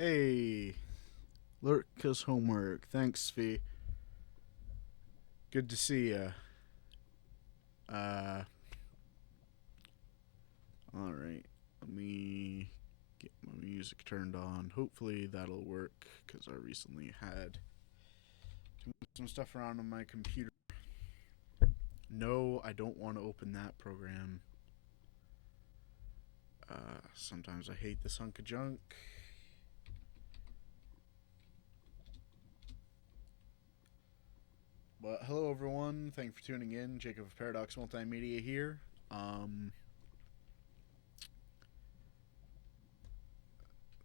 Hey, Lurka's homework. Thanks, Fee. Good to see ya. Uh, alright. Let me get my music turned on. Hopefully that'll work, because I recently had to move some stuff around on my computer. No, I don't want to open that program. Sometimes I hate this hunk of junk. But hello, everyone. Thank you for tuning in. Jacob of Paradox Multimedia here.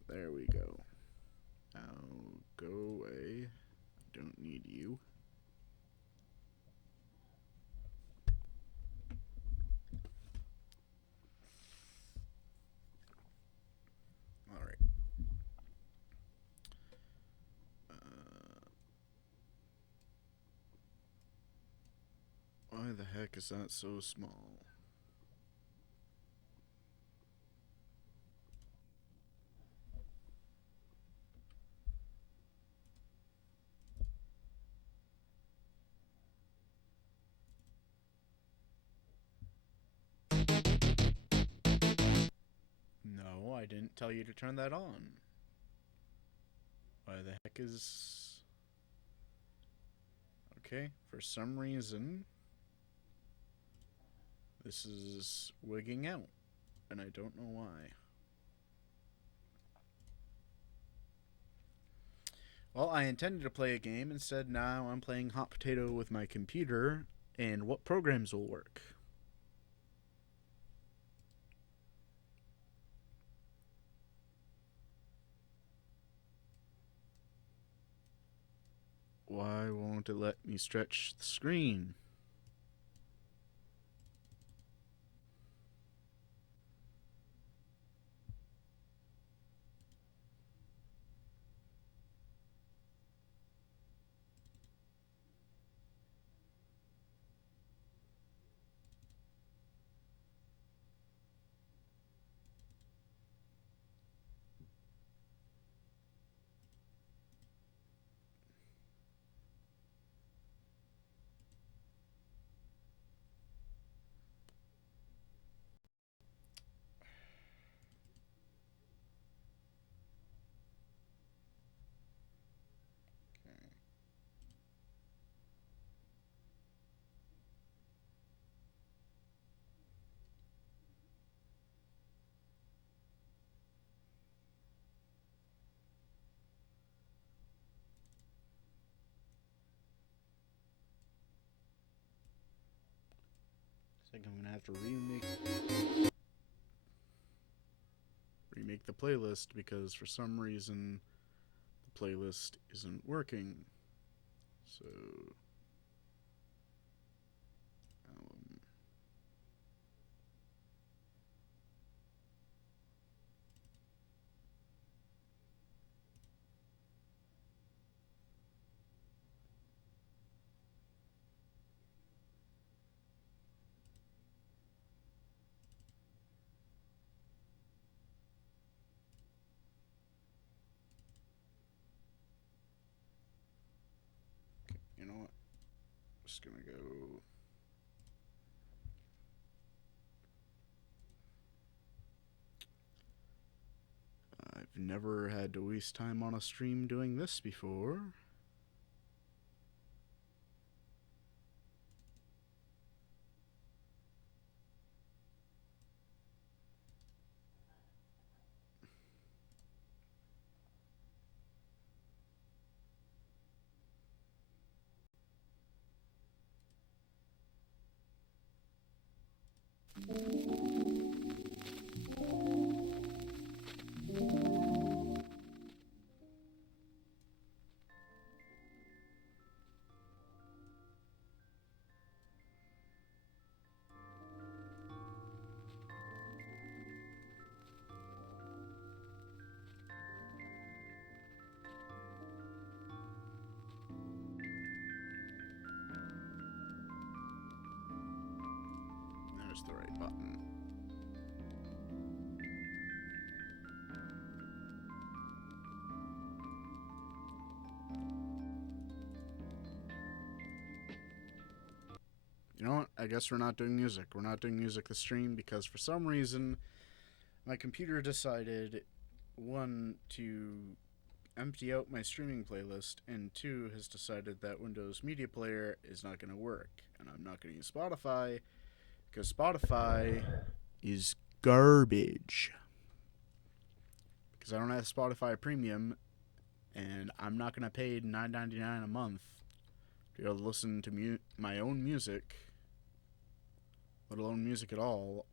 There we go. Now go away. I don't need you. Alright. Why the heck is that so small? No, I didn't tell you to turn that on. Why the heck is... Okay, for some reason, this is wigging out, and I don't know why. Well, I intended to play a game. Instead, now I'm playing hot potato with my computer, and what programs will work? Why won't it let me stretch the screen? I think I'm gonna have to remake the playlist because for some reason the playlist isn't working. So um, you know what? I'm just gonna go. I've never had to waste time on a stream doing this before. There's the right button. You know what? I guess we're not doing music. We're not doing music this stream because for some reason my computer decided, one, to empty out my streaming playlist, and two, has decided that Windows Media Player is not going to work. And I'm not going to use Spotify because Spotify is garbage. Because I don't have Spotify Premium, and I'm not going to pay $9.99 a month to be able to listen to my own music, let alone music at all,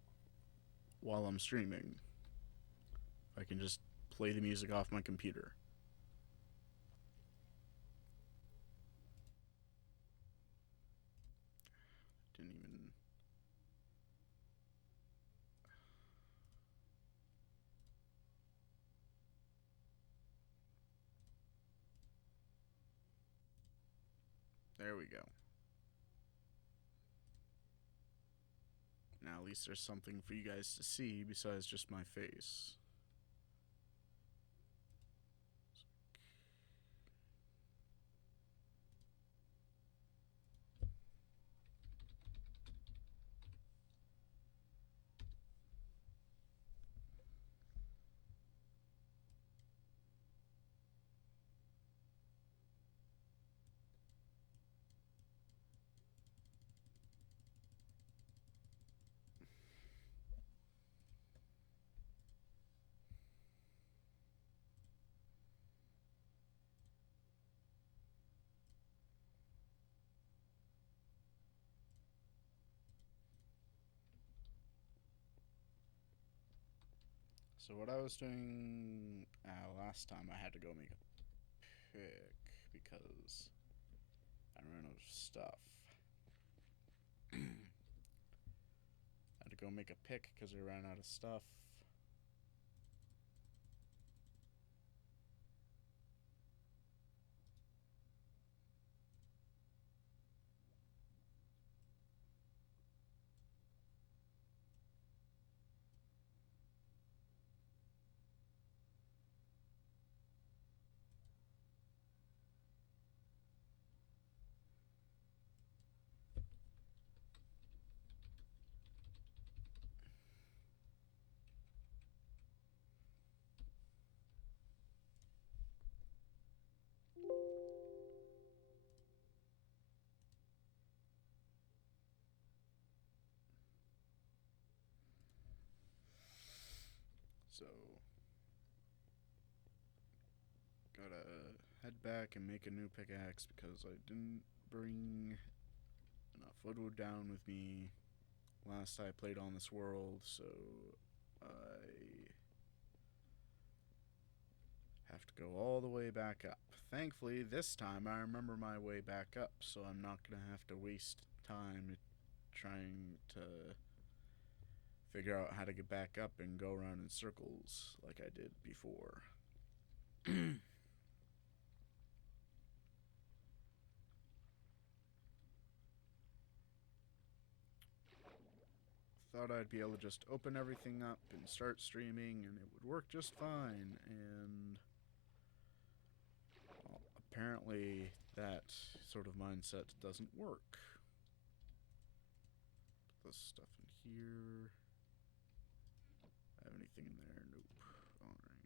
while I'm streaming. I can just play the music off my computer. Didn't even... There we go. Now at least there's something for you guys to see besides just my face. So what I was doing last time, I had to go make a pick because I ran out of stuff. I had to go make a pick because I ran out of stuff. So, gotta head back and make a new pickaxe because I didn't bring enough wood down with me last I played on this world, so I have to go all the way back up. Thankfully, this time I remember my way back up, so I'm not gonna have to waste time trying to figure out how to get back up and go around in circles like I did before. Thought I'd be able to just open everything up and start streaming and it would work just fine, and well, apparently that sort of mindset doesn't work. Put this stuff in here. Have anything in there? Nope. Alright.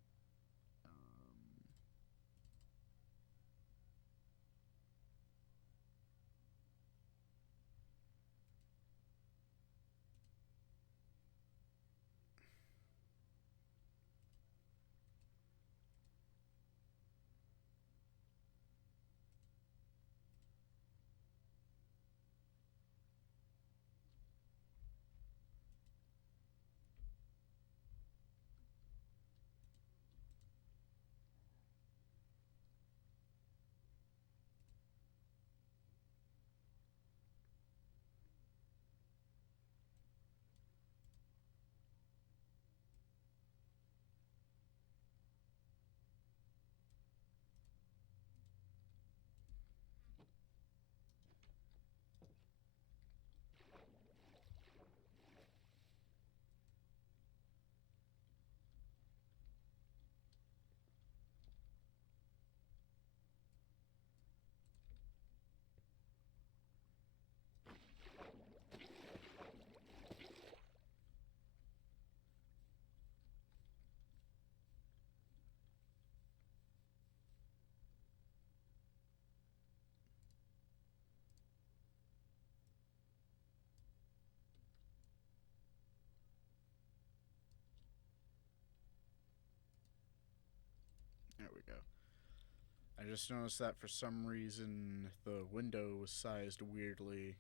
I just noticed that for some reason the window was sized weirdly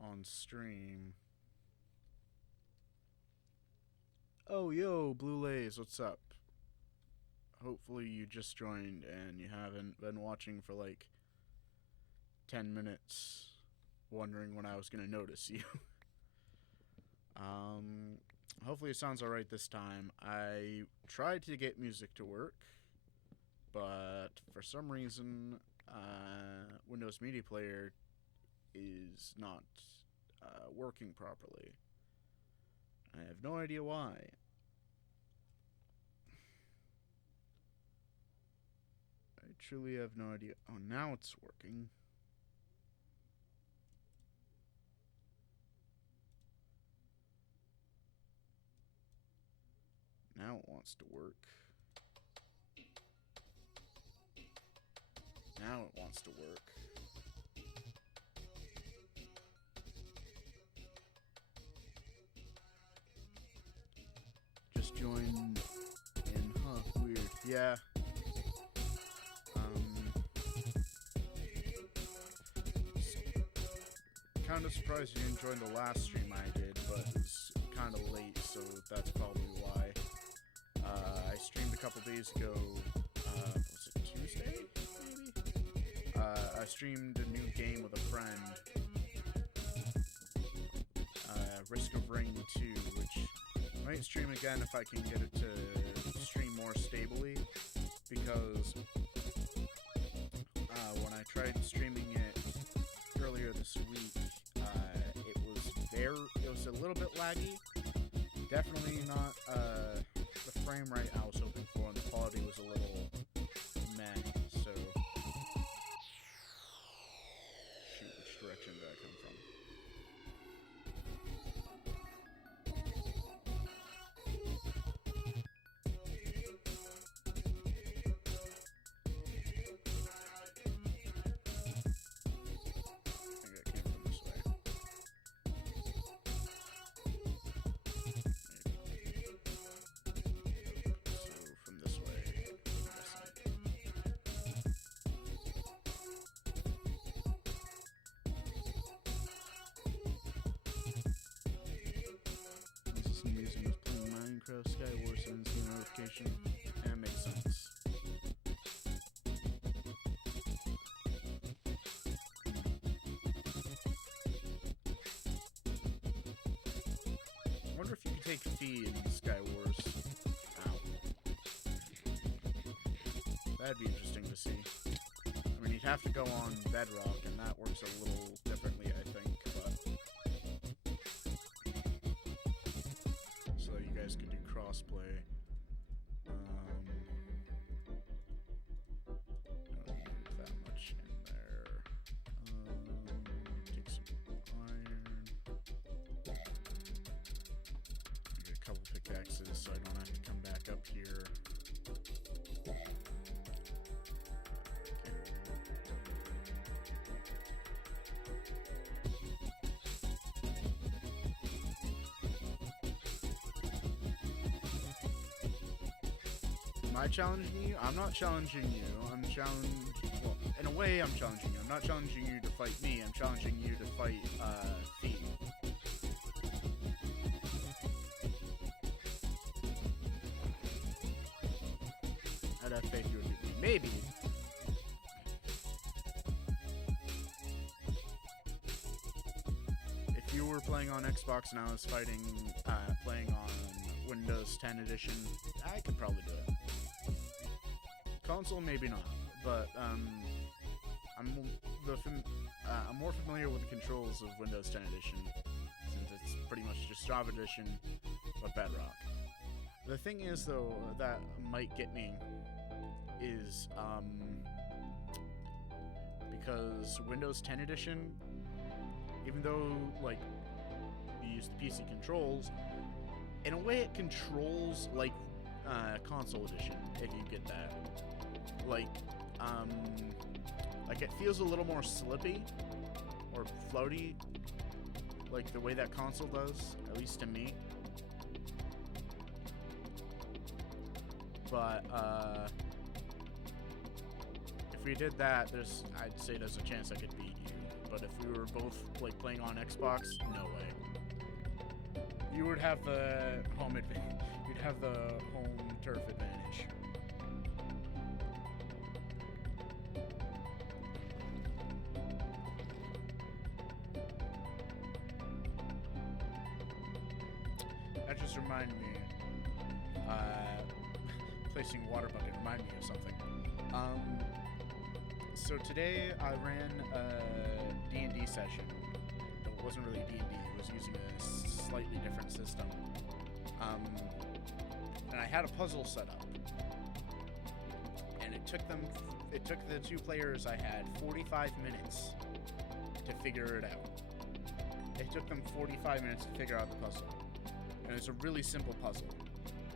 on stream. Oh, yo, Blue Lays, what's up? Hopefully you just joined and you haven't been watching for like 10 minutes wondering when I was going to notice you. Hopefully it sounds alright this time. I tried to get music to work, but for some reason, Windows Media Player is not working properly. I have no idea why. I truly have no idea. Oh, now it's working. Now it wants to work. Now it wants to work. Just joined in, huh? Weird. Yeah. Kind of surprised you didn't join the last stream I did, but it's kind of late, so that's probably why. I streamed a couple days ago. Was it Tuesday? Maybe. I streamed a new game with a friend. Risk of Rain 2, which I might stream again if I can get it to stream more stably, because when I tried streaming it earlier this week, it was a little bit laggy. Definitely not the frame rate I was hoping for, and the quality was a little meh. So, shoot, which direction did I come from? Skywars and see notification. That makes sense. I wonder if you could take Fee in Skywars. Ow. That'd be interesting to see. I mean, you'd have to go on Bedrock, and that works a little differently, I think, but... So you guys could do crossplay. Don't need that much in there. Take some iron. Get a couple pickaxes so I don't have to come back up here. Am I challenging you? I'm not challenging you. I'm well, in a way, I'm challenging you. I'm not challenging you to fight me. I'm challenging you to fight, Fee. I'd have faith you would beat me. Maybe. If you were playing on Xbox and I was playing on Windows 10 Edition, I could probably do it. Console, maybe not, but I'm more familiar with the controls of Windows 10 Edition, since it's pretty much just Java Edition, but Bedrock. The thing is, though, that might get me is because Windows 10 Edition, even though like you use the PC controls, in a way it controls like Console Edition, if you get that. Like it feels a little more slippy or floaty, like the way that console does, at least to me. But If we did that, I'd say there's a chance I could beat you. But if we were both like playing on Xbox, no way. You would have the home advantage. You'd have the home turf advantage. That just reminded me. Placing water bucket reminded me of something. So today I ran a D&D session. It wasn't really D&D. It was using a slightly different system. And I had a puzzle set up. And it took the two players I had 45 minutes to figure it out. It took them 45 minutes to figure out the puzzle. And it's a really simple puzzle.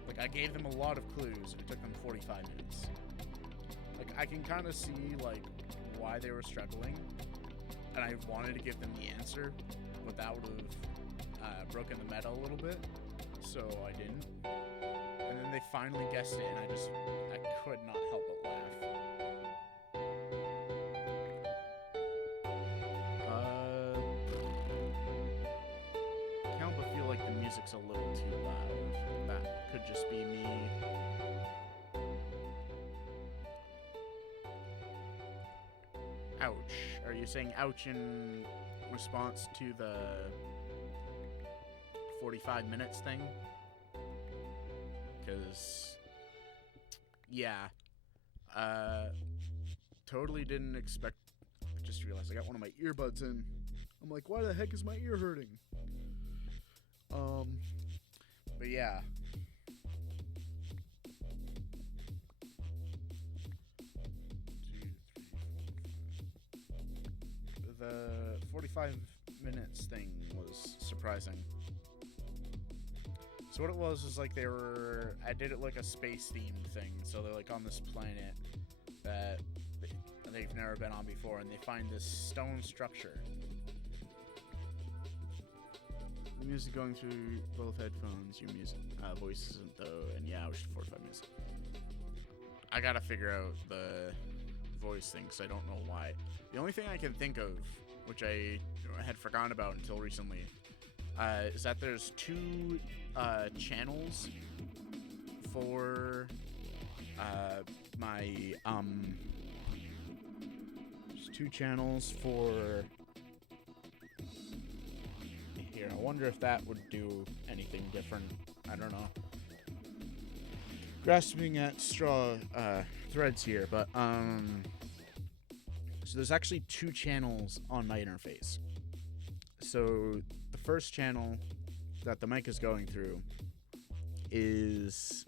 Like, I gave them a lot of clues, and it took them 45 minutes. Like, I can kind of see, like, why they were struggling, and I wanted to give them the answer, but that would have broken the meta a little bit, so I didn't. And then they finally guessed it, and I could not help but laugh. I can't help but feel like the music's a little too loud. That could just be me. Ouch. Are you saying ouch in response to the 45 minutes thing? Because, yeah. Totally didn't expect. I just realized I got one of my earbuds in. I'm like, why the heck is my ear hurting? But yeah. The 45 minutes thing was surprising. So what it was like I did it like a space themed thing. So they're like on this planet that they've never been on before, and they find this stone structure. The music going through both headphones, your music voice isn't though, and yeah, I was 45 minutes. I gotta figure out the voice thing, because I don't know why. The only thing I can think of, which I had forgotten about until recently, is that there's two channels for my there's two channels for here. I wonder if that would do anything different. I don't know. Grasping at straw threads here, but so there's actually two channels on my interface. So the first channel that the mic is going through is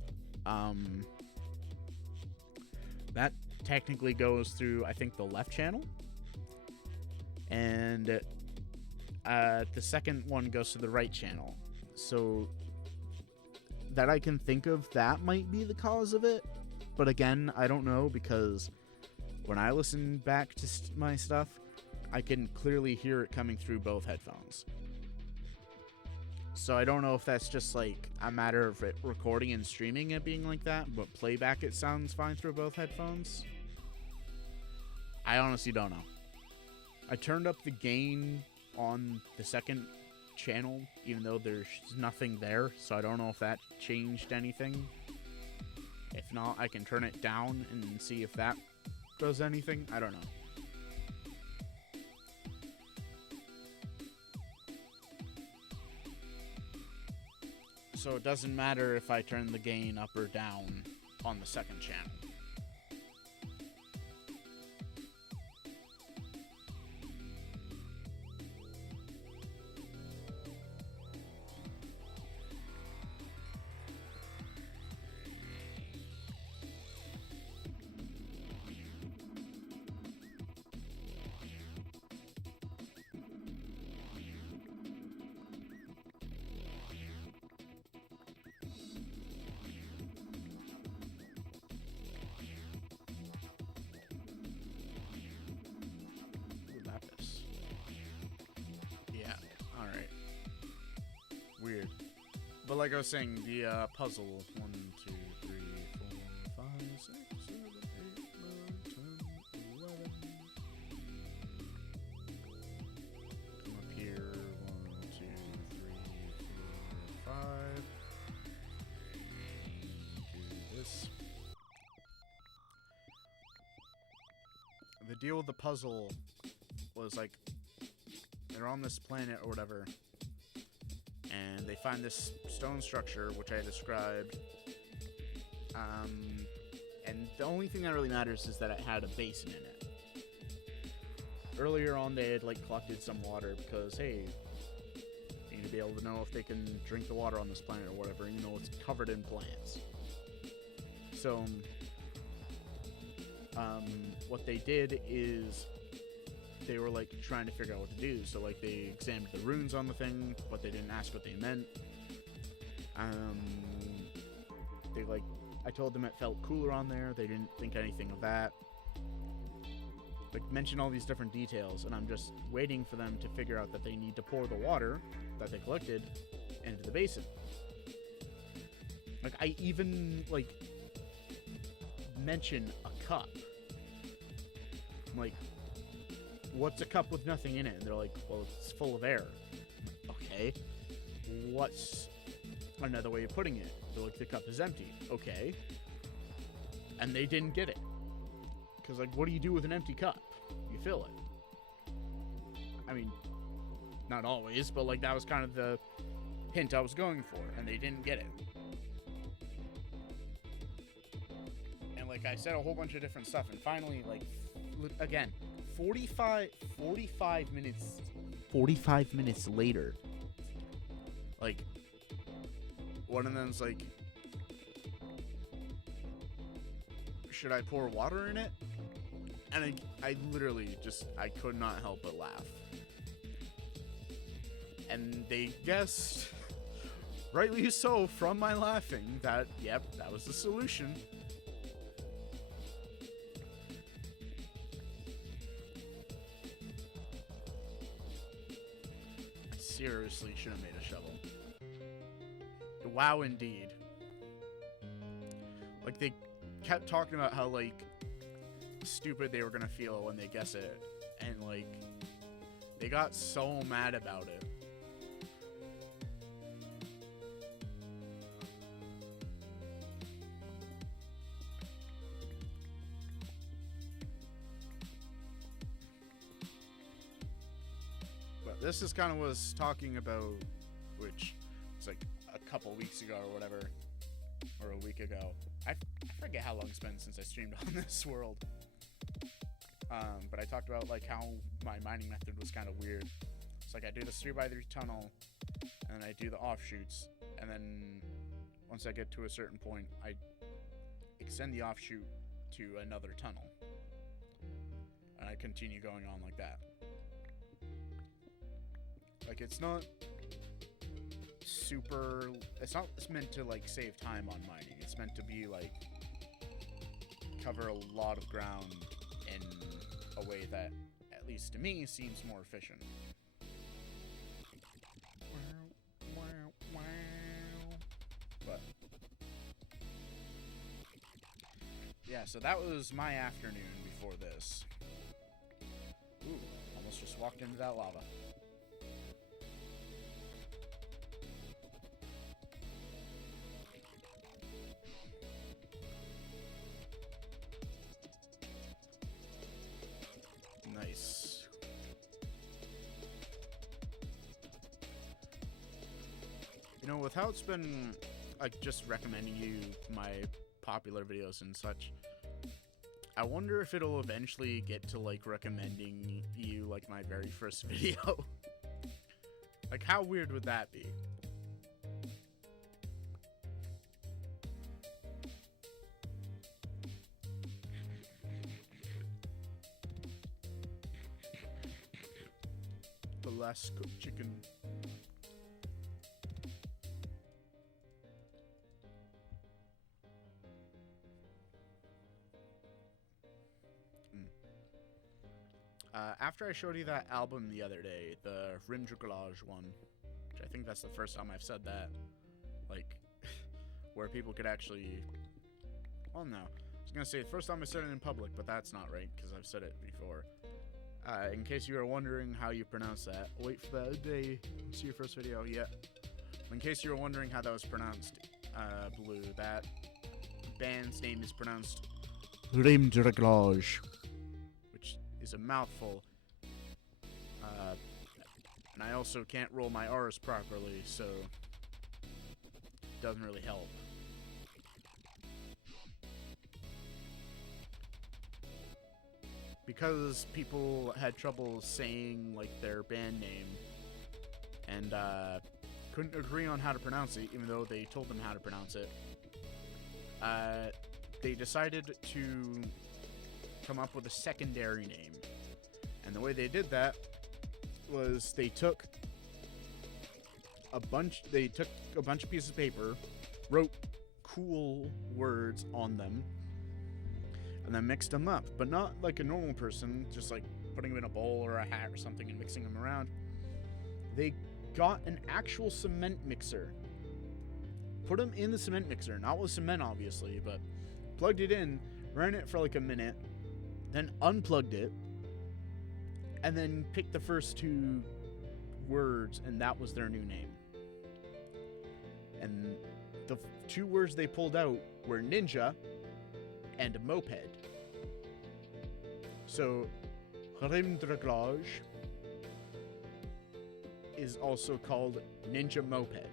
that technically goes through, I think, the left channel, and the second one goes to the right channel. So that I can think of, that might be the cause of it, but again, I don't know, because when I listen back to my stuff, I can clearly hear it coming through both headphones. So I don't know if that's just like a matter of it recording and streaming it being like that, but playback it sounds fine through both headphones. I honestly don't know. I turned up the gain on the second channel, even though there's nothing there, so I don't know if that changed anything. If not, I can turn it down and see if that does anything. I don't know. So it doesn't matter if I turn the gain up or down on the second channel. Weird. But like I was saying, the puzzle 1, 2, 3, 4, 5, 6, 7, 8, 9, 10, the deal with the puzzle was like they're on this planet or whatever, and they find this stone structure which I described. And the only thing that really matters is that it had a basin in it. Earlier on, they had like collected some water because hey, you need to be able to know if they can drink the water on this planet or whatever. You know, it's covered in plants. So, what they did is they were like trying to figure out what to do. So like they examined the runes on the thing, but they didn't ask what they meant. They like, I told them it felt cooler on there. They didn't think anything of that. Like mention all these different details, and I'm just waiting for them to figure out that they need to pour the water that they collected into the basin. Like I even like mention a cup. I'm like, what's a cup with nothing in it? And they're like, well, it's full of air. I'm like, okay. What's another way of putting it? They're like, the cup is empty. Okay. And they didn't get it. Because, like, what do you do with an empty cup? You fill it. I mean, not always, but, like, that was kind of the hint I was going for. And they didn't get it. And, like, I said a whole bunch of different stuff. And finally, like, again, 45 minutes later, like, one of them's like, should I pour water in it? And I literally just, I could not help but laugh. And they guessed, rightly so, from my laughing, that, yep, that was the solution. I seriously should have made a shovel. Wow, indeed. Like, they kept talking about how, like, stupid they were gonna feel when they guess it. And, like, they got so mad about it. But this is kind of what I was talking about, which was, like, a couple weeks ago or whatever, or a week ago. I forget how long it's been since I streamed on this world. But I talked about like how my mining method was kind of weird. It's like I do the 3x3 tunnel, and then I do the offshoots, and then once I get to a certain point, I extend the offshoot to another tunnel, and I continue going on like that. Like it's not super, it's meant to like save time on mining. It's meant to be like cover a lot of ground in a way that, at least to me, seems more efficient. But yeah, so that was my afternoon before this. Ooh, almost just walked into that lava. Nice. You know, with how it's been, like, just recommending you my popular videos and such, I wonder if it'll eventually get to, like, recommending you, like, my very first video. Like, how weird would that be? The last cooked chicken. After I showed you that album the other day, the Rimjukolage one, which I think that's the first time I've said that, like, where people could actually, well, no, I was gonna say the first time I said it in public, but that's not right, because I've said it before. In case you were wondering how you pronounce that, wait for that day, see your first video, yeah. In case you were wondering how that was pronounced, Blue, that band's name is pronounced Rimjukolage, which is a mouthful. And I also can't roll my R's properly, so it doesn't really help. Because people had trouble saying, like, their band name, and couldn't agree on how to pronounce it, even though they told them how to pronounce it, they decided to come up with a secondary name. And the way they did that was they took a bunch of pieces of paper, wrote cool words on them, and then mixed them up. But not like a normal person, just like putting them in a bowl or a hat or something and mixing them around. They got an actual cement mixer, put them in the cement mixer, not with cement obviously, but plugged it in, ran it for like a minute, then unplugged it, and then picked the first two words, and that was their new name. And the two words they pulled out were ninja and moped. So, Rime de Réglage is also called Ninja Moped.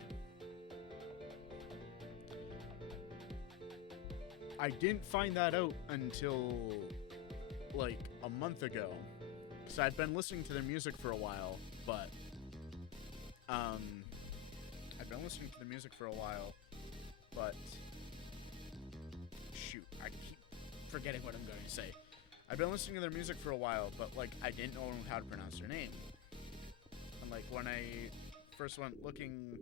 I didn't find that out until like a month ago. So I'd been listening to their music for a while, but shoot, I keep forgetting what I'm going to say. I've been listening to their music for a while, but like I didn't know how to pronounce their name. And like when I first went looking,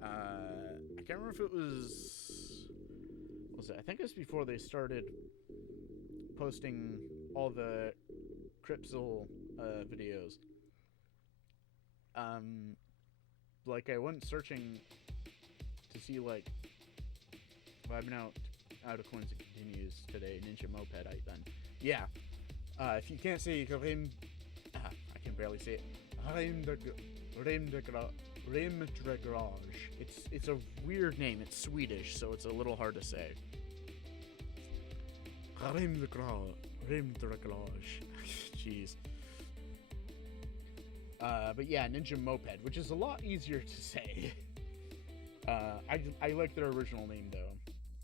I can't remember if it was, what was it? I think it was before they started posting all the Cripsel videos. Like I went searching to see like, well, I've been out of coins. It continues today. Ninja Moped. Yeah. If you can't say I can barely say it. Rime de Réglage. It's a weird name. It's Swedish, so it's a little hard to say. Rime de Réglage. Jeez. But yeah, Ninja Moped, which is a lot easier to say. I like their original name though,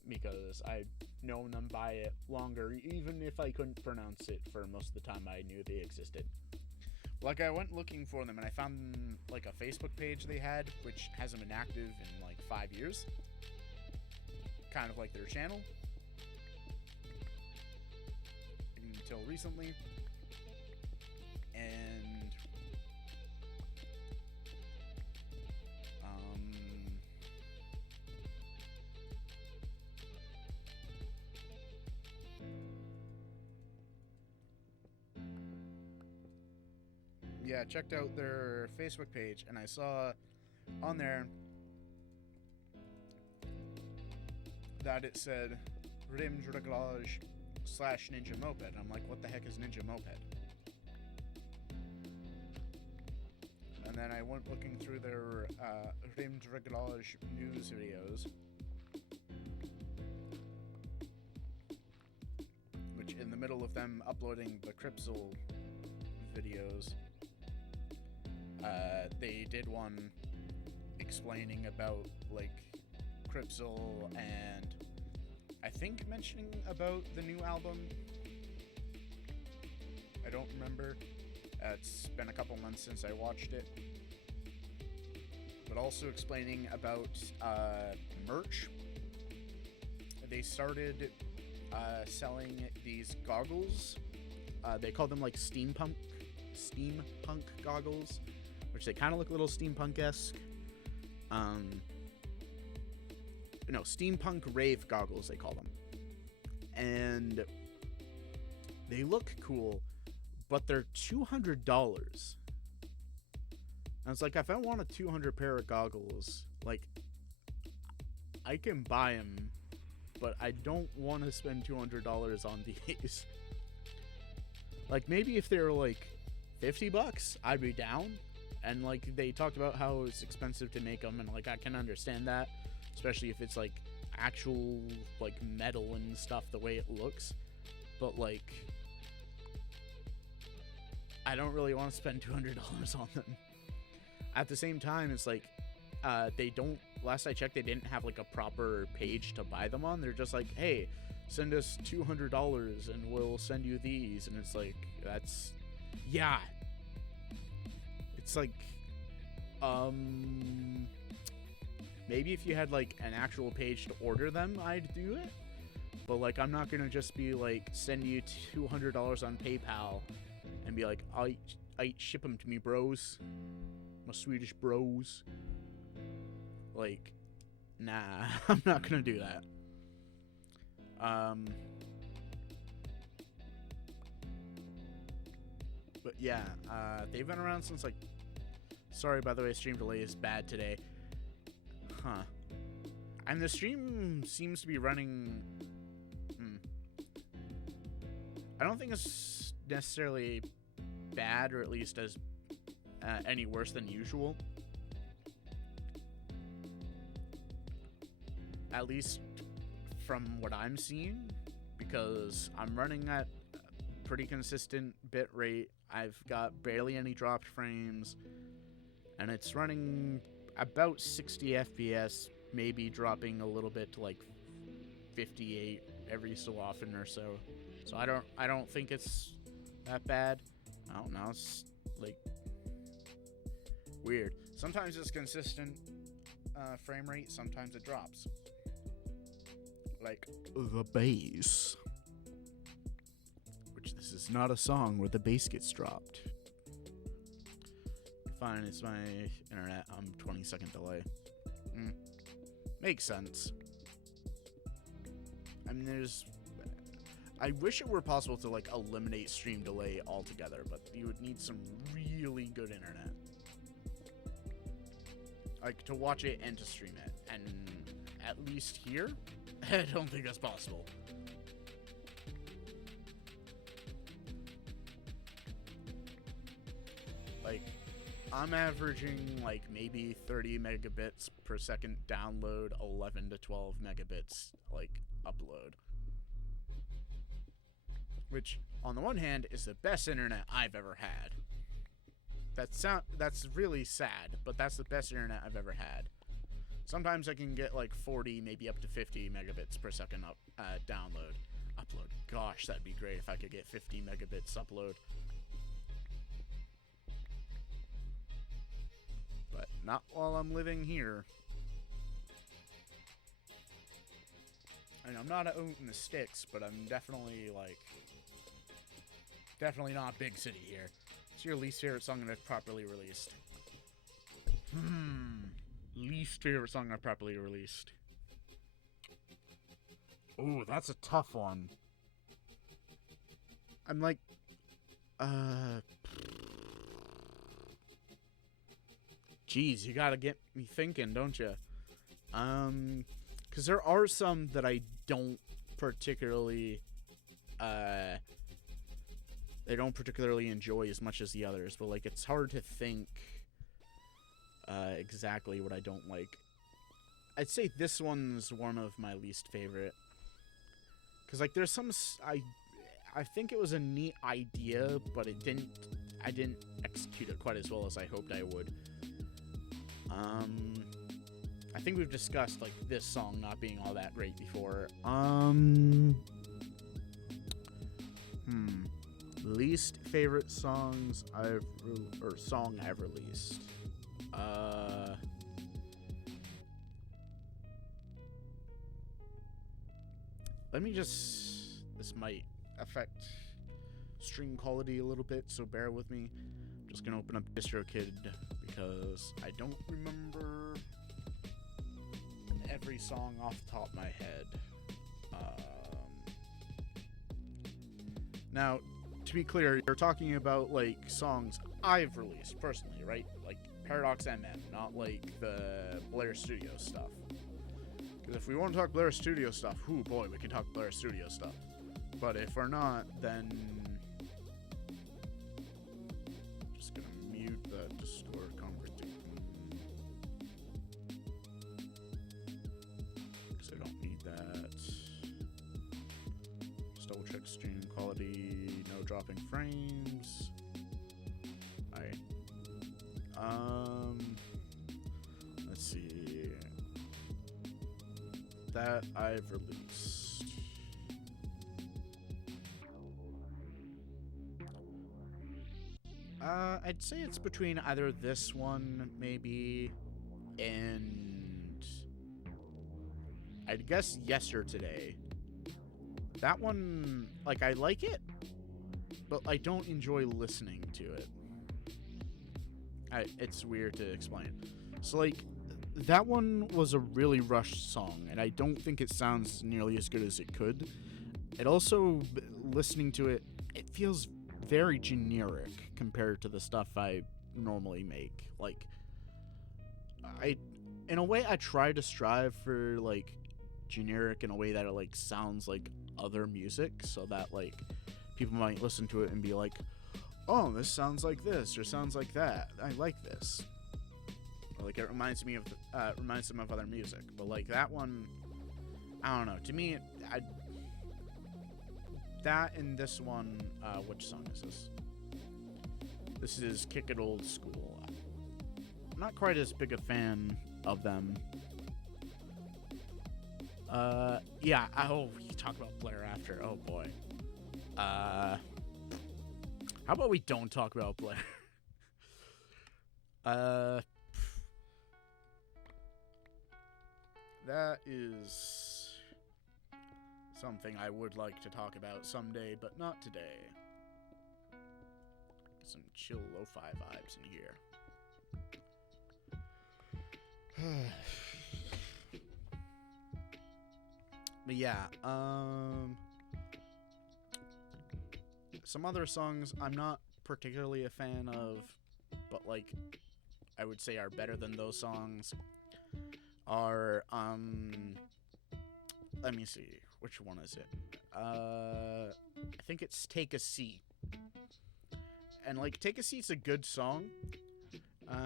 because I've known them by it longer, even if I couldn't pronounce it for most of the time I knew they existed. Like I went looking for them and I found like a Facebook page they had, which hasn't been active in like 5 years. Kind of like their channel. Until recently. And yeah, I checked out their Facebook page and I saw on there that it said Rime de Réglage / Ninja Moped. And I'm like, what the heck is Ninja Moped? And then I went looking through their Rime de Réglage news videos, which in the middle of them uploading the Cripsel videos, they did one explaining about like Cripsel and I think mentioning about the new album. I don't remember. It's been a couple months since I watched it. But also explaining about merch. They started selling these goggles. They call them like steampunk goggles, which they kind of look a little steampunk-esque. No, steampunk rave goggles, they call them. And they look cool, but they're $200. And it's like, if I want a $200 pair of goggles, like, I can buy them, but I don't want to spend $200 on these. Like, maybe if they were like $50, I'd be down. And like, they talked about how it's expensive to make them, and like, I can understand that, especially if it's like actual like metal and stuff, the way it looks. But like, I don't really want to spend $200 on them. At the same time, it's like, they don't, last I checked, they didn't have like a proper page to buy them on. They're just like, hey, send us $200 and we'll send you these. And it's like, that's, yeah. It's like, maybe if you had like an actual page to order them, I'd do it. But like, I'm not gonna just be like, send you $200 on PayPal and be like, I ship them to me, bros. My Swedish bros. Like, nah, I'm not gonna do that. But yeah, they've been around since like, sorry by the way, stream delay is bad today. Huh. And the stream seems to be running, I don't think it's necessarily bad, or at least as any worse than usual. At least from what I'm seeing, because I'm running at a pretty consistent bit rate. I've got barely any dropped frames, and it's running about 60 FPS, maybe dropping a little bit to like 58 every so often or so. So I don't think it's that bad. I don't know, it's like weird. Sometimes it's consistent frame rate, sometimes it drops. Like the bass. Which this is not a song where the bass gets dropped. Fine, it's my internet. I'm 20-second delay. Makes sense. I mean, I wish it were possible to like eliminate stream delay altogether, but you would need some really good internet. Like to watch it and to stream it. And at least here, I don't think that's possible. Like, I'm averaging like maybe 30 megabits per second download, 11 to 12 megabits like upload. Which, on the one hand, is the best internet I've ever had. That's really sad, but that's the best internet I've ever had. Sometimes I can get like 40, maybe up to 50 megabits per second upload. Gosh, that'd be great if I could get 50 megabits upload. But not while I'm living here. And I'm not out in the sticks, but I'm definitely not big city here. What's your least favorite song I've properly released? Least favorite song I've properly released. Oh, that's a tough one. I'm like, geez, you gotta get me thinking, don't you? Because there are some that I don't particularly, enjoy as much as the others, but like it's hard to think exactly what I don't like. I'd say this one's one of my least favorite, because like there's some I think it was a neat idea, but I didn't execute it quite as well as I hoped I would. I think we've discussed like this song not being all that great before. Least favorite songs song I've released. Let me just, this might affect stream quality a little bit, so bear with me. I'm just gonna open up DistroKid because I don't remember every song off the top of my head. Now, to be clear, you're talking about like songs I've released personally, right? Like Paradox MM, not like the Blair Studio stuff. Because if we want to talk Blair Studio stuff, whoo boy, we can talk Blair Studio stuff. But if we're not, then just gonna mute the Discord conversation because I don't need that. Just double check stream quality, no dropping frames. Let's see. That I've released. I'd say it's between either this one, maybe, and I'd guess Yesterday. That one, like, I like it, but I don't enjoy listening to it. It's weird to explain. So, like, that one was a really rushed song, and I don't think it sounds nearly as good as it could. It also, listening to it, it feels very generic compared to the stuff I normally make. Like, in a way, I try to strive for, like, generic in a way that it, like, sounds like other music, so that, like, people might listen to it and be like, oh, this sounds like this, or sounds like that. I like this. Or, like, it reminds them of other music. But, like, that one, I don't know. To me, that and this one, which song is this? This is Kick It Old School. I'm not quite as big a fan of them. Yeah, you talk about Blair after. Oh, boy. How about we don't talk about Blair? That is something I would like to talk about someday, but not today. Some chill lo-fi vibes in here. But yeah, some other songs I'm not particularly a fan of, but, like, I would say are better than those songs are, let me see, which one is it? I think it's Take a Seat. And, like, Take a Seat's a good song.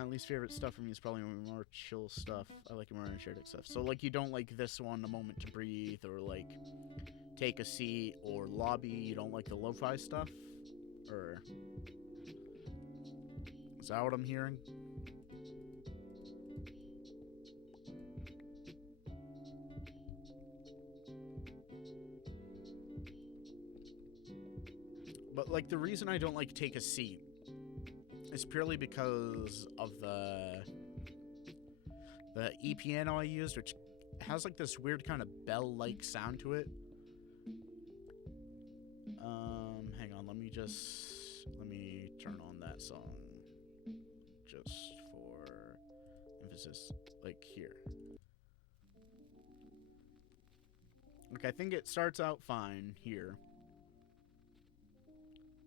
Least favorite stuff for me is probably more chill stuff. I like more energetic stuff. So, like, you don't like this one, A Moment to Breathe, or, like, Take a Seat, or Lobby. You don't like the lo-fi stuff? Or is that what I'm hearing? But, like, the reason I don't like Take a Seat is purely because of the E-piano I used, which has, like, this weird kind of bell-like sound to it. Hang on, let me turn on that song just for emphasis, like, here. Like, I think it starts out fine here,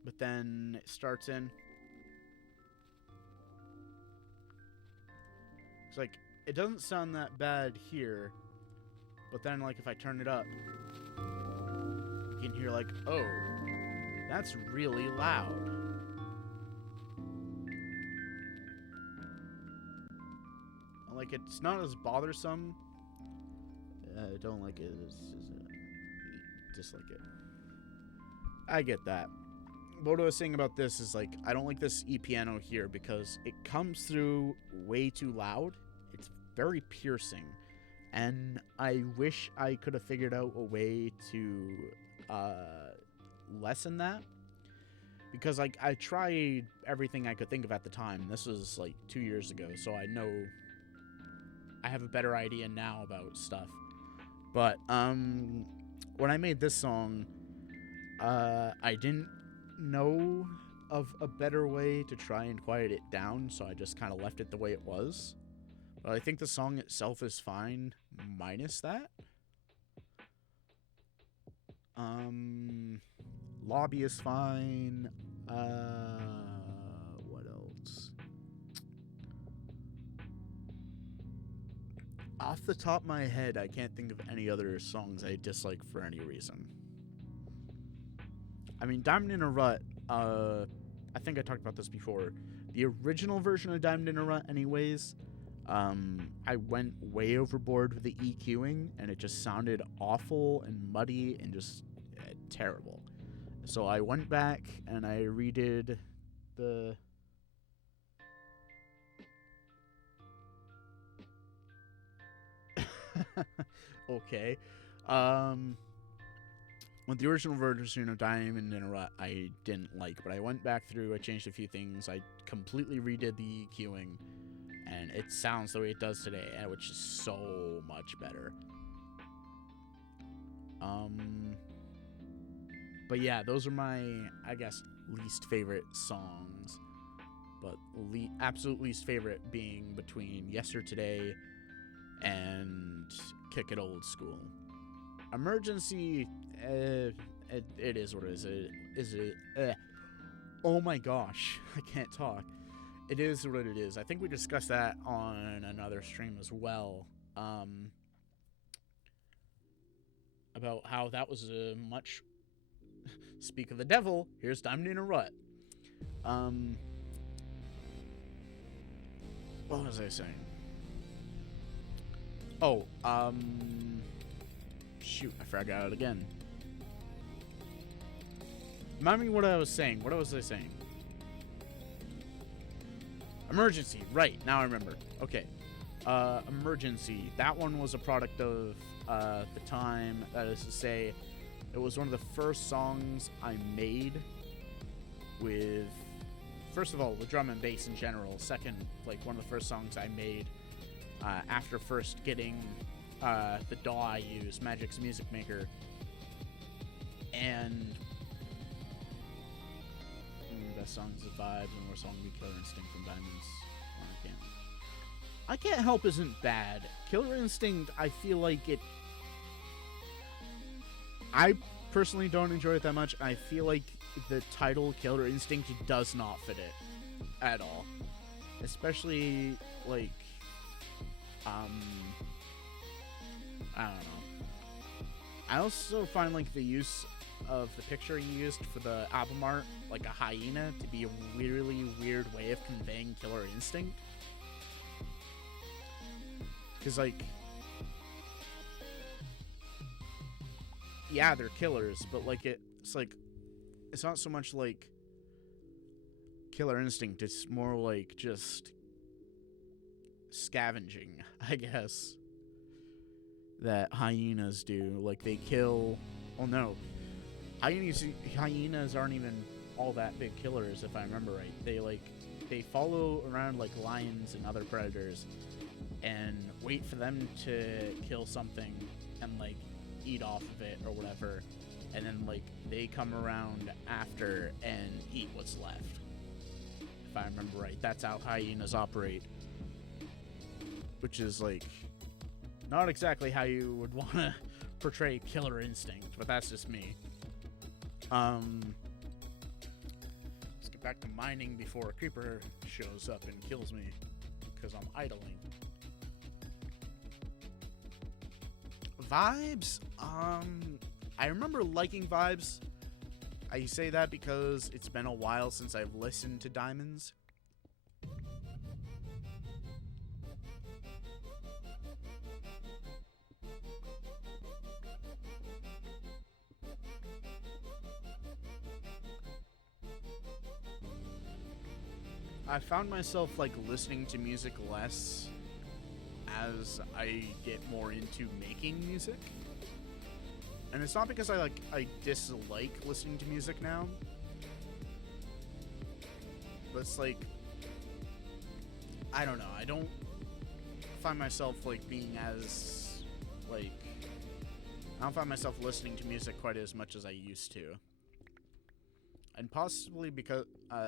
but then it starts in. It's like, it doesn't sound that bad here, but then, like, if I turn it up, you can hear, like, oh, that's really loud. Like, it's not as bothersome. I don't like it. Dislike it. I get that. What I was saying about this is, like, I don't like this E-piano here because it comes through way too loud. It's very piercing. And I wish I could have figured out a way to lessen that. Because, like, I tried everything I could think of at the time. This was, like, 2 years ago, so I know I have a better idea now about stuff. But, when I made this song, I didn't know of a better way to try and quiet it down, so I just kind of left it the way it was. But I think the song itself is fine, minus that. Lobby is fine. What else? Off the top of my head, I can't think of any other songs I dislike for any reason. I mean, Diamond in a Rut, I think I talked about this before. The original version of Diamond in a Rut, anyways, I went way overboard with the EQing, and it just sounded awful and muddy and just terrible. So I went back and I redid the Okay. With the original version of Diamond in a Rut, I didn't like, but I went back through, I changed a few things, I completely redid the EQing, and it sounds the way it does today, which is so much better. But yeah, those are my, I guess, least favorite songs. But absolute least favorite being between Yesterday and Kick It Old School. Emergency, it is what it is. Oh my gosh, I can't talk. It is what it is. I think we discussed that on another stream as well. About how that was a much. Speak of the devil. Here's Diamond in a Rut. What was I saying? Oh, shoot, I forgot it again. Remind me what I was saying. What was I saying? Emergency. Right, now I remember. Okay. Emergency. That one was a product of the time. That is to say, it was one of the first songs I made with, first of all, with drum and bass in general. Second, like one of the first songs I made after first getting the DAW I use, Magic's Music Maker. And best songs of Vibes, and more song be Killer Instinct from Diamonds. I Can't Help isn't bad. Killer Instinct, I feel like it. I personally don't enjoy it that much. I feel like the title Killer Instinct does not fit it at all. Especially, like, I don't know. I also find, like, the use of the picture he used for the album art, like a hyena, to be a really weird way of conveying Killer Instinct. Because, like, yeah, they're killers, but, like, it's like, it's not so much like Killer Instinct, it's more like just scavenging, I guess, that hyenas do. Like, they kill, oh no, hyenas aren't even all that big killers, if I remember right. They follow around like lions and other predators and wait for them to kill something and, like, eat off of it or whatever, and then, like, they come around after and eat what's left, if I remember right. That's how hyenas operate, which is, like, not exactly how you would want to portray Killer Instinct, but that's just me. Let's get back to mining before a creeper shows up and kills me because I'm idling. Vibes, I remember liking Vibes. I say that because it's been a while since I've listened to Diamonds. I found myself, like, listening to music less as I get more into making music. And it's not because I dislike listening to music now, but it's like, I don't know, I don't find myself, like, being as, like, I don't find myself listening to music quite as much as I used to. And possibly because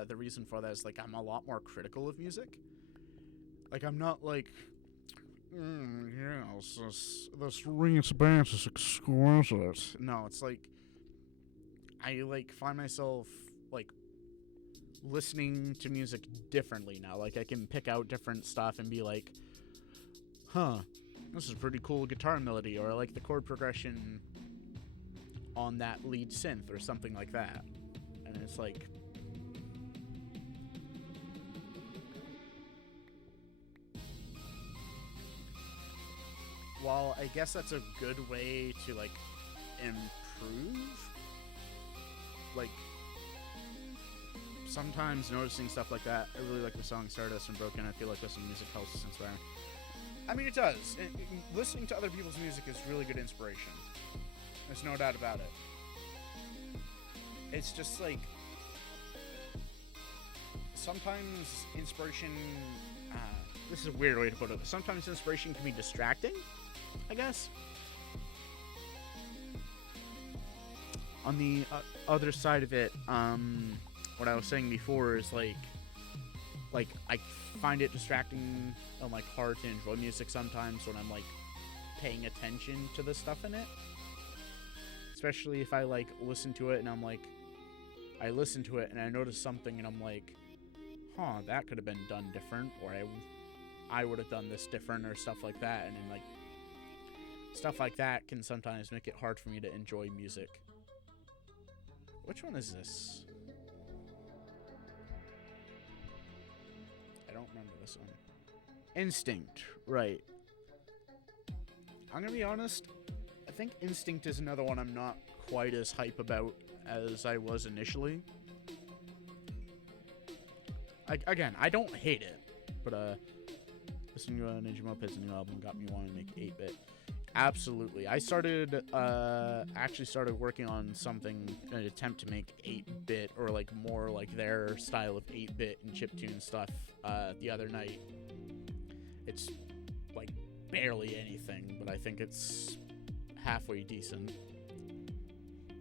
the reason for that is, like, I'm a lot more critical of music. Like, I'm not like, yes, this Reese Bass is exquisite. No, it's like, I, like, find myself, like, listening to music differently now. Like, I can pick out different stuff and be like, huh, this is a pretty cool guitar melody, or I like the chord progression on that lead synth, or something like that. And it's like, while I guess that's a good way to, like, improve, like, sometimes noticing stuff like that. I really like the song Stardust and Broken. I feel like this music helps inspire me. I mean, it does. Listening to other people's music is really good inspiration. There's no doubt about it. It's just like sometimes inspiration. This is a weird way to put it. Sometimes inspiration can be distracting, I guess. On the other side of it, what I was saying before is like I find it distracting and like hard to enjoy music sometimes when I'm like paying attention to the stuff in it. Especially if I like listen to it and I'm like, I listen to it and I notice something and I'm like, huh, that could have been done different, or I would have done this different, or stuff like that. And then like stuff like that can sometimes make it hard for me to enjoy music. Which one is this? I don't remember this one. Instinct, right. I'm gonna be honest, I think Instinct is another one I'm not quite as hype about as I was initially. Again, I don't hate it, but listening to Ninja Moped's new album got me wanting to make 8-bit. Absolutely. I actually started working on something, an attempt to make 8-bit, or like more like their style of 8-bit and chiptune stuff the other night. It's like barely anything, but I think it's halfway decent.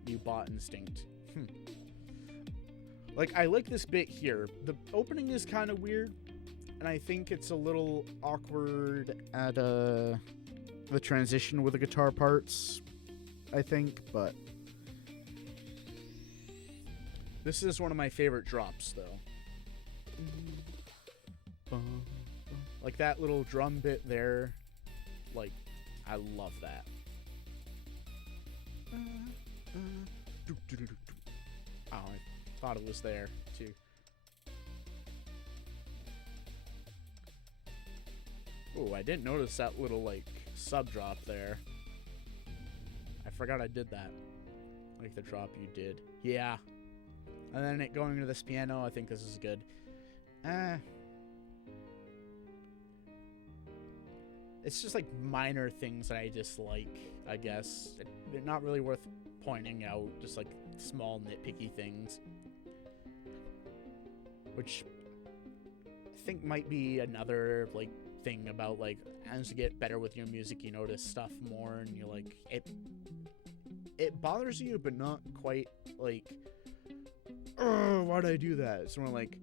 You bought Instinct. Like, I like this bit here. The opening is kind of weird, and I think it's a little awkward at the transition with the guitar parts, I think, but this is one of my favorite drops, though. Like, that little drum bit there, like, I love that. Oh, I thought it was there, too. Oh, I didn't notice that little, like, sub drop there. I forgot I did that. Like the drop you did. Yeah. And then it going into this piano, I think this is good. It's just like minor things that I dislike, I guess. They're not really worth pointing out, just like small nitpicky things. Which I think might be another like thing about like as you get better with your music, you notice stuff more and you're like it bothers you, but not quite like, oh, why'd I do that? It's more like,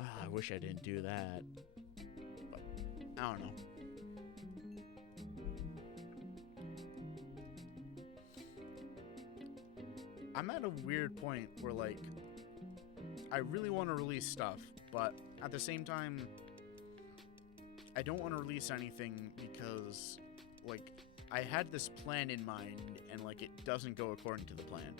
oh, I wish I didn't do that. But I don't know. I'm at a weird point where like I really want to release stuff, but at the same time I don't want to release anything because like I had this plan in mind and like it doesn't go according to the plan.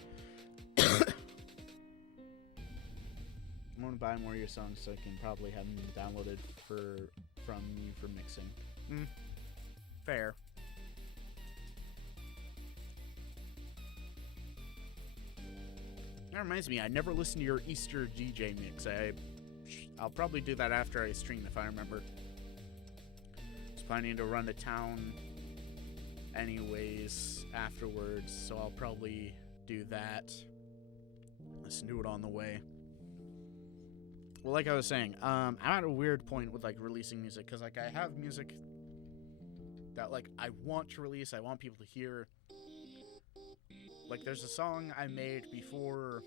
I'm gonna buy more of your songs so I can probably have them downloaded from you for mixing. Fair. That reminds me, I never listened to your Easter DJ mix. I'll probably do that after I stream if I remember. I was planning to run to town anyways afterwards, so I'll probably do that. Listen to it on the way. Well, like I was saying, I'm at a weird point with like releasing music because like I have music that like I want to release, I want people to hear. Like, there's a song I made before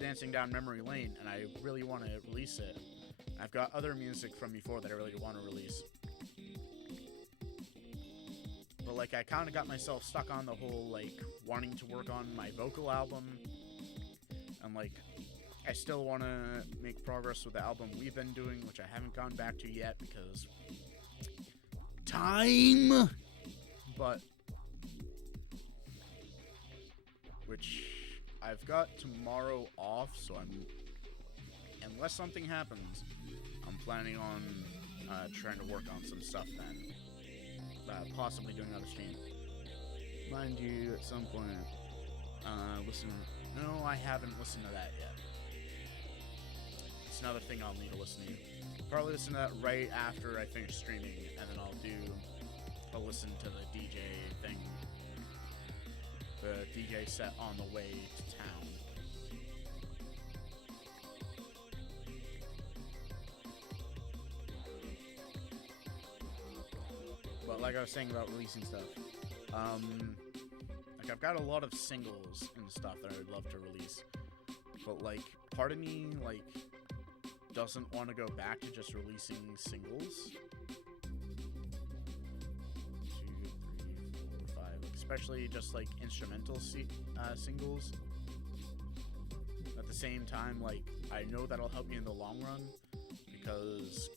Dancing Down Memory Lane, and I really want to release it. I've got other music from before that I really want to release. But, like, I kind of got myself stuck on the whole, like, wanting to work on my vocal album. And, like, I still want to make progress with the album we've been doing, which I haven't gone back to yet because time! But which I've got tomorrow off, so unless something happens, I'm planning on trying to work on some stuff then, possibly doing another stream. Mind you, at some point, no, I haven't listened to that yet. that's another thing I'll need to listen to. Probably listen to that right after I finish streaming, and then I'll listen to the DJ thing, the DJ set on the way to town. But like I was saying about releasing stuff, like I've got a lot of singles and stuff that I would love to release, but like part of me like doesn't want to go back to just releasing singles. 2, 3, 4, 5, especially just like instrumental singles. At the same time, like I know that'll help me in the long run because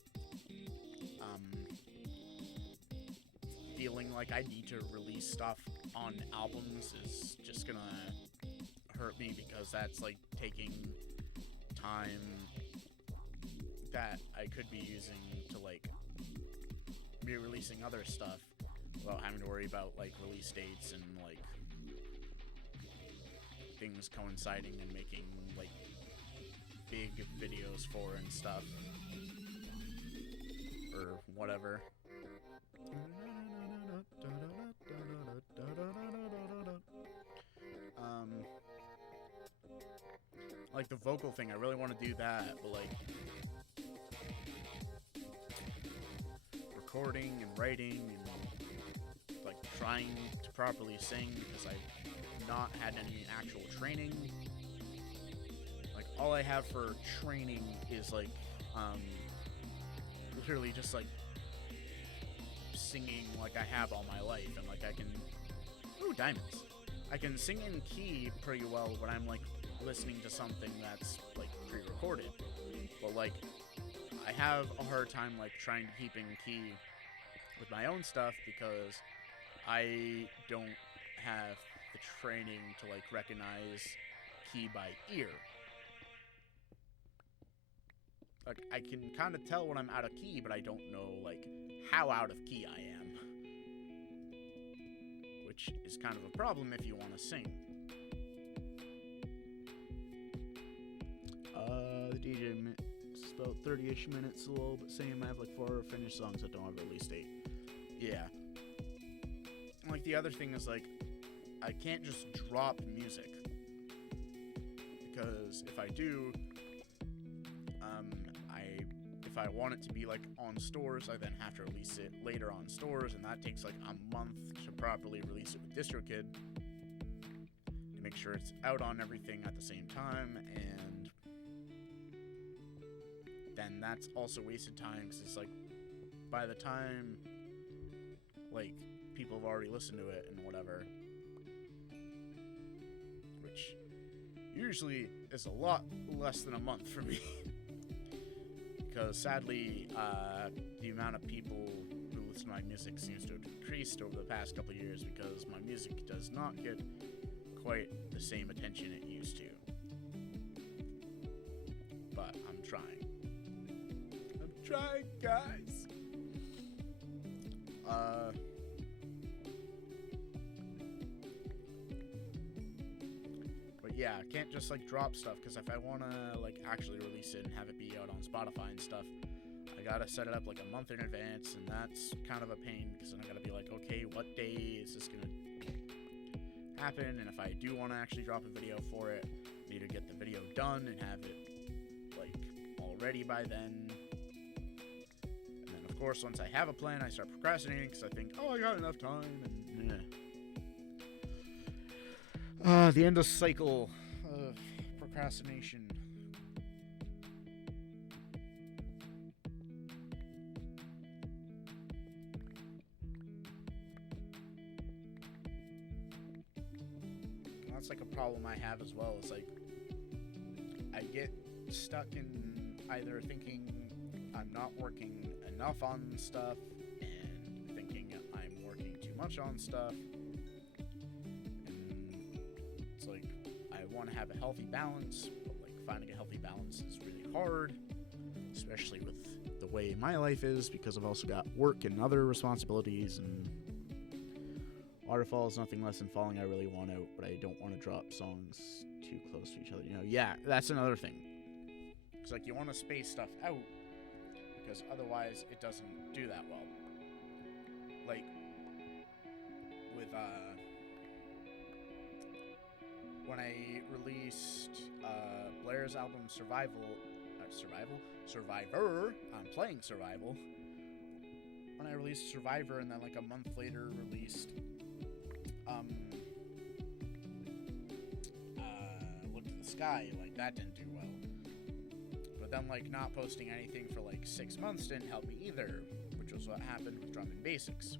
feeling like I need to release stuff on albums is just gonna hurt me, because that's like taking time that I could be using to like be releasing other stuff without having to worry about like release dates and like things coinciding and making like big videos for and stuff or whatever. Like the vocal thing, I really want to do that, but like recording and writing and like trying to properly sing, because I've not had any actual training. Like all I have for training is like literally just like singing like I have all my life, and like I can diamonds. I can sing in key pretty well when I'm like listening to something that's like pre-recorded, but like I have a hard time like trying to keep in key with my own stuff because I don't have the training to like recognize key by ear. Like I can kind of tell when I'm out of key, but I don't know like how out of key I am, which is kind of a problem if you want to sing. The DJ mix is about 30-ish minutes low, but same. I have like 4 finished songs that don't have a release date. Yeah. Like the other thing is like I can't just drop music, because if I do, if I want it to be like on stores, I then have to release it later on stores, and that takes like a month to properly release it with DistroKid to make sure it's out on everything at the same time, and then that's also wasted time, because it's like by the time like people have already listened to it and whatever, which usually is a lot less than a month for me. Because sadly, the amount of people who listen to my music seems to have decreased over the past couple of years, because my music does not get quite the same attention it used to. But I'm trying. I'm trying, guys! But yeah, I can't just like drop stuff, because if I want to like actually release it and have it be out on Spotify and stuff, I gotta set it up like a month in advance, and that's kind of a pain, because then I gotta be like, okay, what day is this gonna happen? And if I do want to actually drop a video for it, I need to get the video done and have it like all ready by then. And then of course, once I have a plan, I start procrastinating, because I think, oh, I got enough time, and the endless cycle of procrastination. That's like a problem I have as well. It's like I get stuck in either thinking I'm not working enough on stuff and thinking I'm working too much on stuff. It's like I want to have a healthy balance, but like finding a healthy balance is really hard, especially with the way my life is, because I've also got work and other responsibilities, and Waterfall is nothing less than Falling I really want out, but I don't want to drop songs too close to each other. You know, yeah, that's another thing. Because, like, you want to space stuff out, because otherwise it doesn't do that well. Like, with, when I released, Blair's album Survivor, I'm playing Survival. When I released Survivor and then, like, a month later released, Look to the Sky, like, that didn't do well. But then, like, not posting anything for, like, 6 months didn't help me either, which was what happened with Drum and Basics.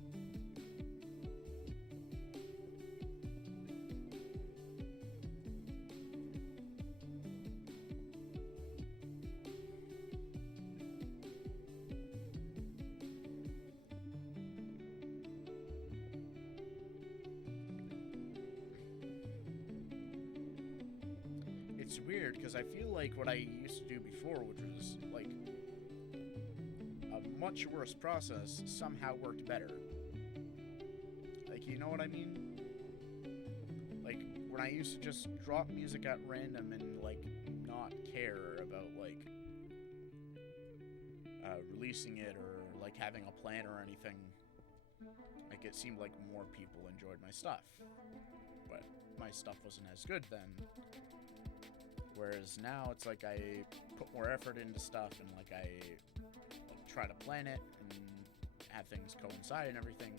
It's weird, because I feel like what I used to do before, which was, like, a much worse process, somehow worked better. Like, you know what I mean? Like, when I used to just drop music at random and, like, not care about, like, releasing it or, like, having a plan or anything, like, it seemed like more people enjoyed my stuff. But my stuff wasn't as good then. Whereas now it's like I put more effort into stuff and like I try to plan it and have things coincide and everything,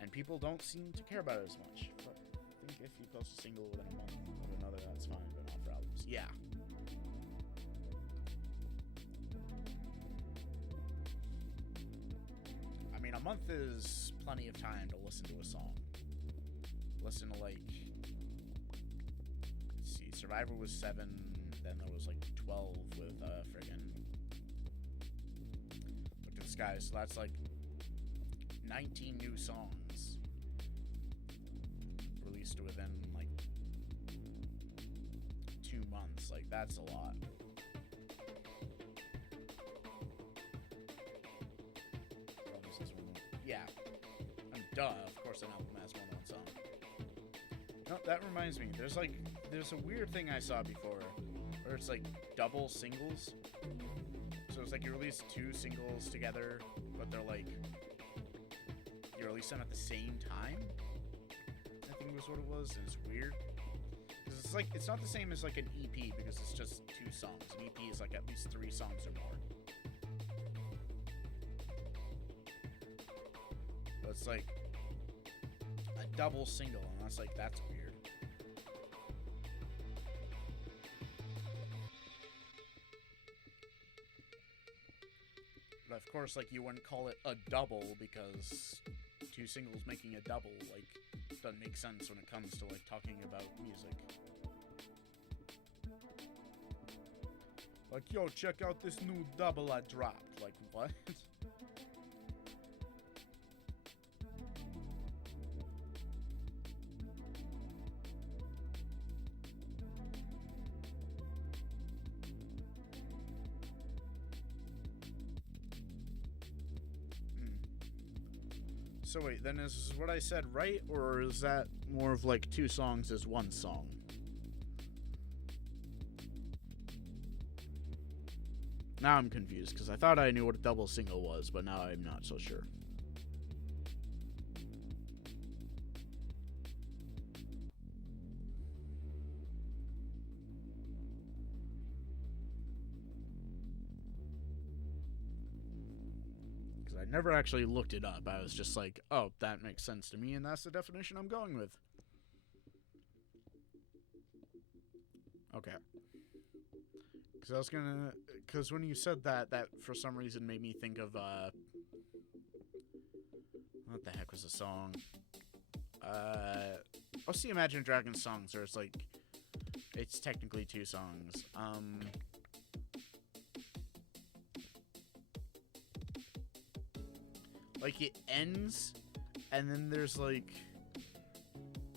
and people don't seem to care about it as much. But I think if you post a single within a month of another, that's fine, but not for albums. Yeah. I mean, a month is plenty of time to listen to a song. Listen to, like, let's see, Survivor was 7, then there was like 12 with friggin' Look to the Sky, so that's like 19 new songs released within like 2 months. Like, that's a lot. Yeah. Duh, of course an album has more than one song. No, that reminds me, there's a weird thing I saw before, where it's like double singles. So it's like you release 2 singles together, but they're like, you release them at the same time, I think was what it was, and it's weird. Because it's like, it's not the same as like an EP, because it's just 2 songs. An EP is like at least 3 songs or more. But it's like a double single, and that's like, that's weird. But of course, like, you wouldn't call it a double, because 2 singles making a double, like, doesn't make sense when it comes to, like, talking about music. Like, yo, check out this new double I dropped. Like, what? So wait, then is what I said right, or is that more of like 2 songs as 1 song? Now I'm confused, because I thought I knew what a double single was, but now I'm not so sure. Because I never actually looked it up. I was just like, oh, that makes sense to me, and that's the definition I'm going with. Okay. Because when you said that, that for some reason made me think of, what the heck was the song? What's the Imagine Dragons songs where it's like, it's technically 2 songs. Like, it ends, and then there's like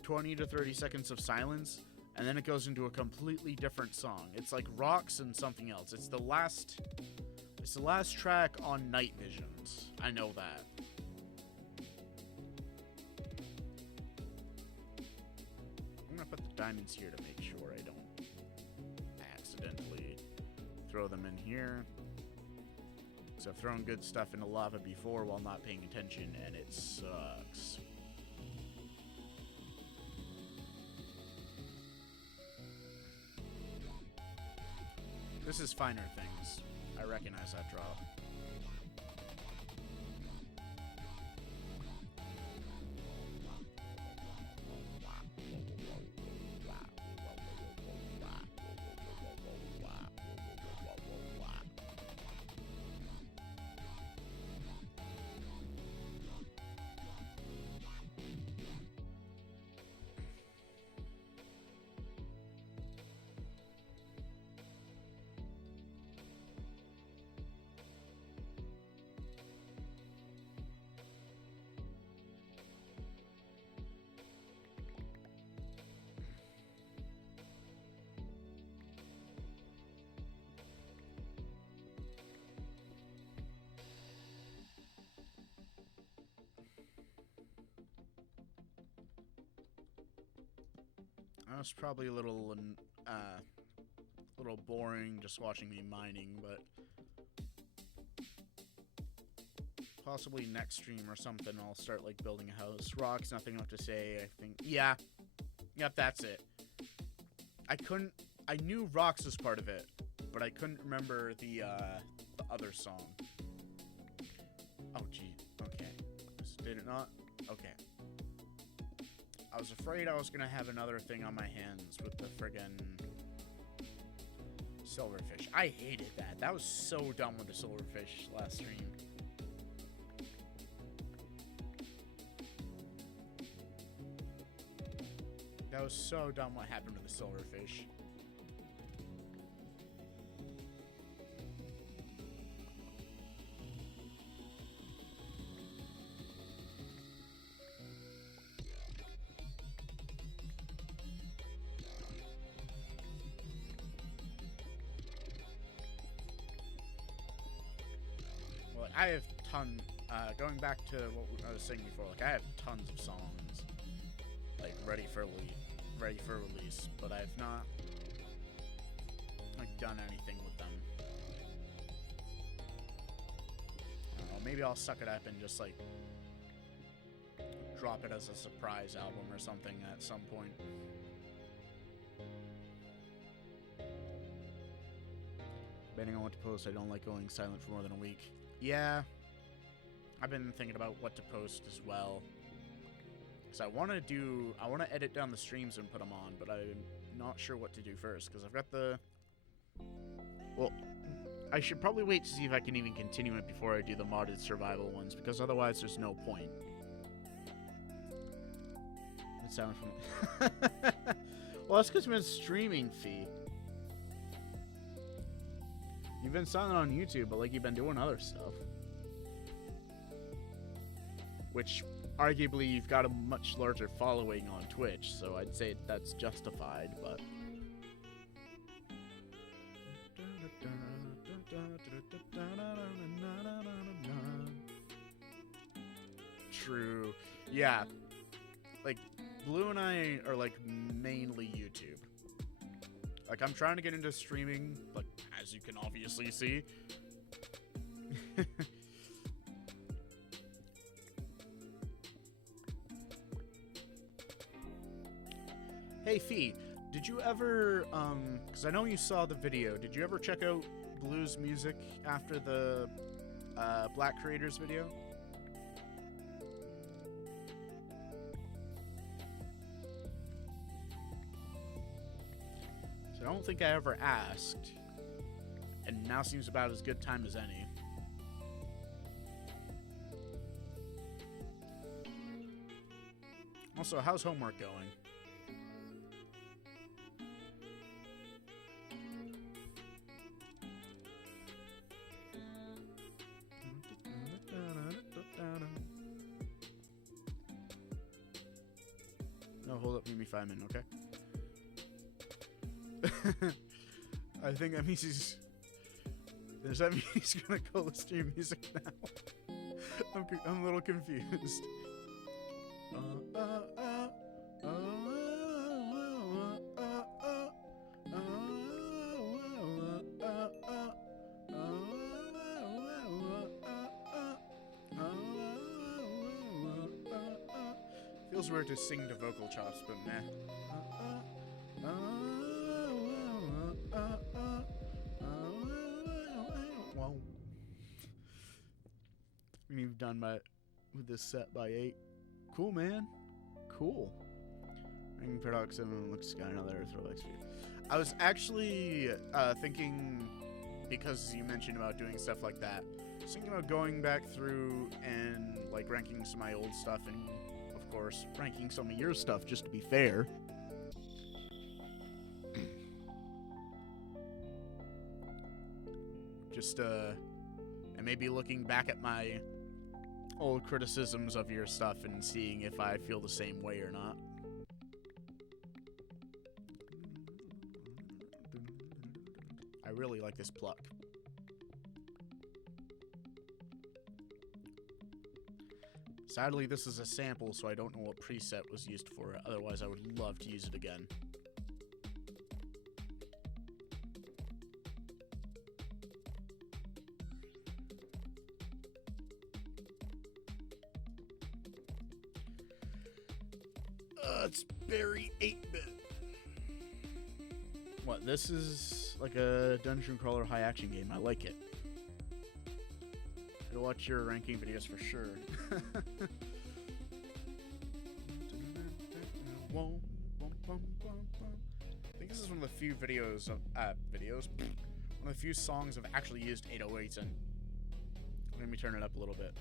20 to 30 seconds of silence, and then it goes into a completely different song. It's like Rocks and something else. It's the last track on Night Visions. I know that. I'm gonna put the diamonds here to make sure I don't accidentally throw throw them in here. So I've thrown good stuff into lava before while not paying attention, and it sucks. This is Finer Things. I recognize that drop. It's probably a little boring just watching me mining, but possibly next stream or something I'll start like building a house. Rock's nothing left to say, I think. Yeah. Yep, that's it. I knew Rocks was part of it, but I couldn't remember the other song. Oh, gee. Okay. Did it not? Okay. I was afraid I was going to have another thing on my hands with the friggin' silverfish. I hated that. That was so dumb with the silverfish last stream. That was so dumb what happened to the silverfish. I have going back to what I was saying before, like I have tons of songs, like ready for release, but I've not like done anything with them. I don't know, maybe I'll suck it up and just like drop it as a surprise album or something at some point. Depending on what to post, I don't like going silent for more than a week. Yeah, I've been thinking about what to post as well. Because I want to edit down the streams and put them on, but I'm not sure what to do first. Because I've got well, I should probably wait to see if I can even continue it before I do the modded survival ones, because otherwise there's no point. It sounded from... Well, that's because I've been streaming, Fee. You've been silent on YouTube, but like you've been doing other stuff. Which, arguably, you've got a much larger following on Twitch, so I'd say that's justified, but... True. Yeah. Like, Blue and I are, like, mainly YouTube. Like, I'm trying to get into streaming, but as you can obviously see. Hey, Fee, did you ever, because I know you saw the video, did you ever check out Blue's music after the Black Creators video? I don't think I ever asked, and now seems about as good time as any. Also, how's homework going? No, hold up, give me 5 minutes, okay? I think that means does that mean he's gonna go stream music now? I'm a little confused. feels weird to sing to vocal chops, but meh. Well, we've done with this set by 8. Cool, man. Cool. Ring Paradox 7 looks got another throwback speed. I was actually thinking, because you mentioned about doing stuff like that, thinking about going back through and like ranking some of my old stuff, and of course ranking some of your stuff just to be fair. Just and maybe looking back at my old criticisms of your stuff and seeing if I feel the same way or not. I really like this pluck. Sadly, this is a sample, so I don't know what preset was used for it. Otherwise, I would love to use it again. It's very 8-bit. What, this is like a dungeon crawler high action game. I like it. I'll watch your ranking videos for sure. I think this is one of the few videos of one of the few songs I've actually used 808s in. Let me turn it up a little bit.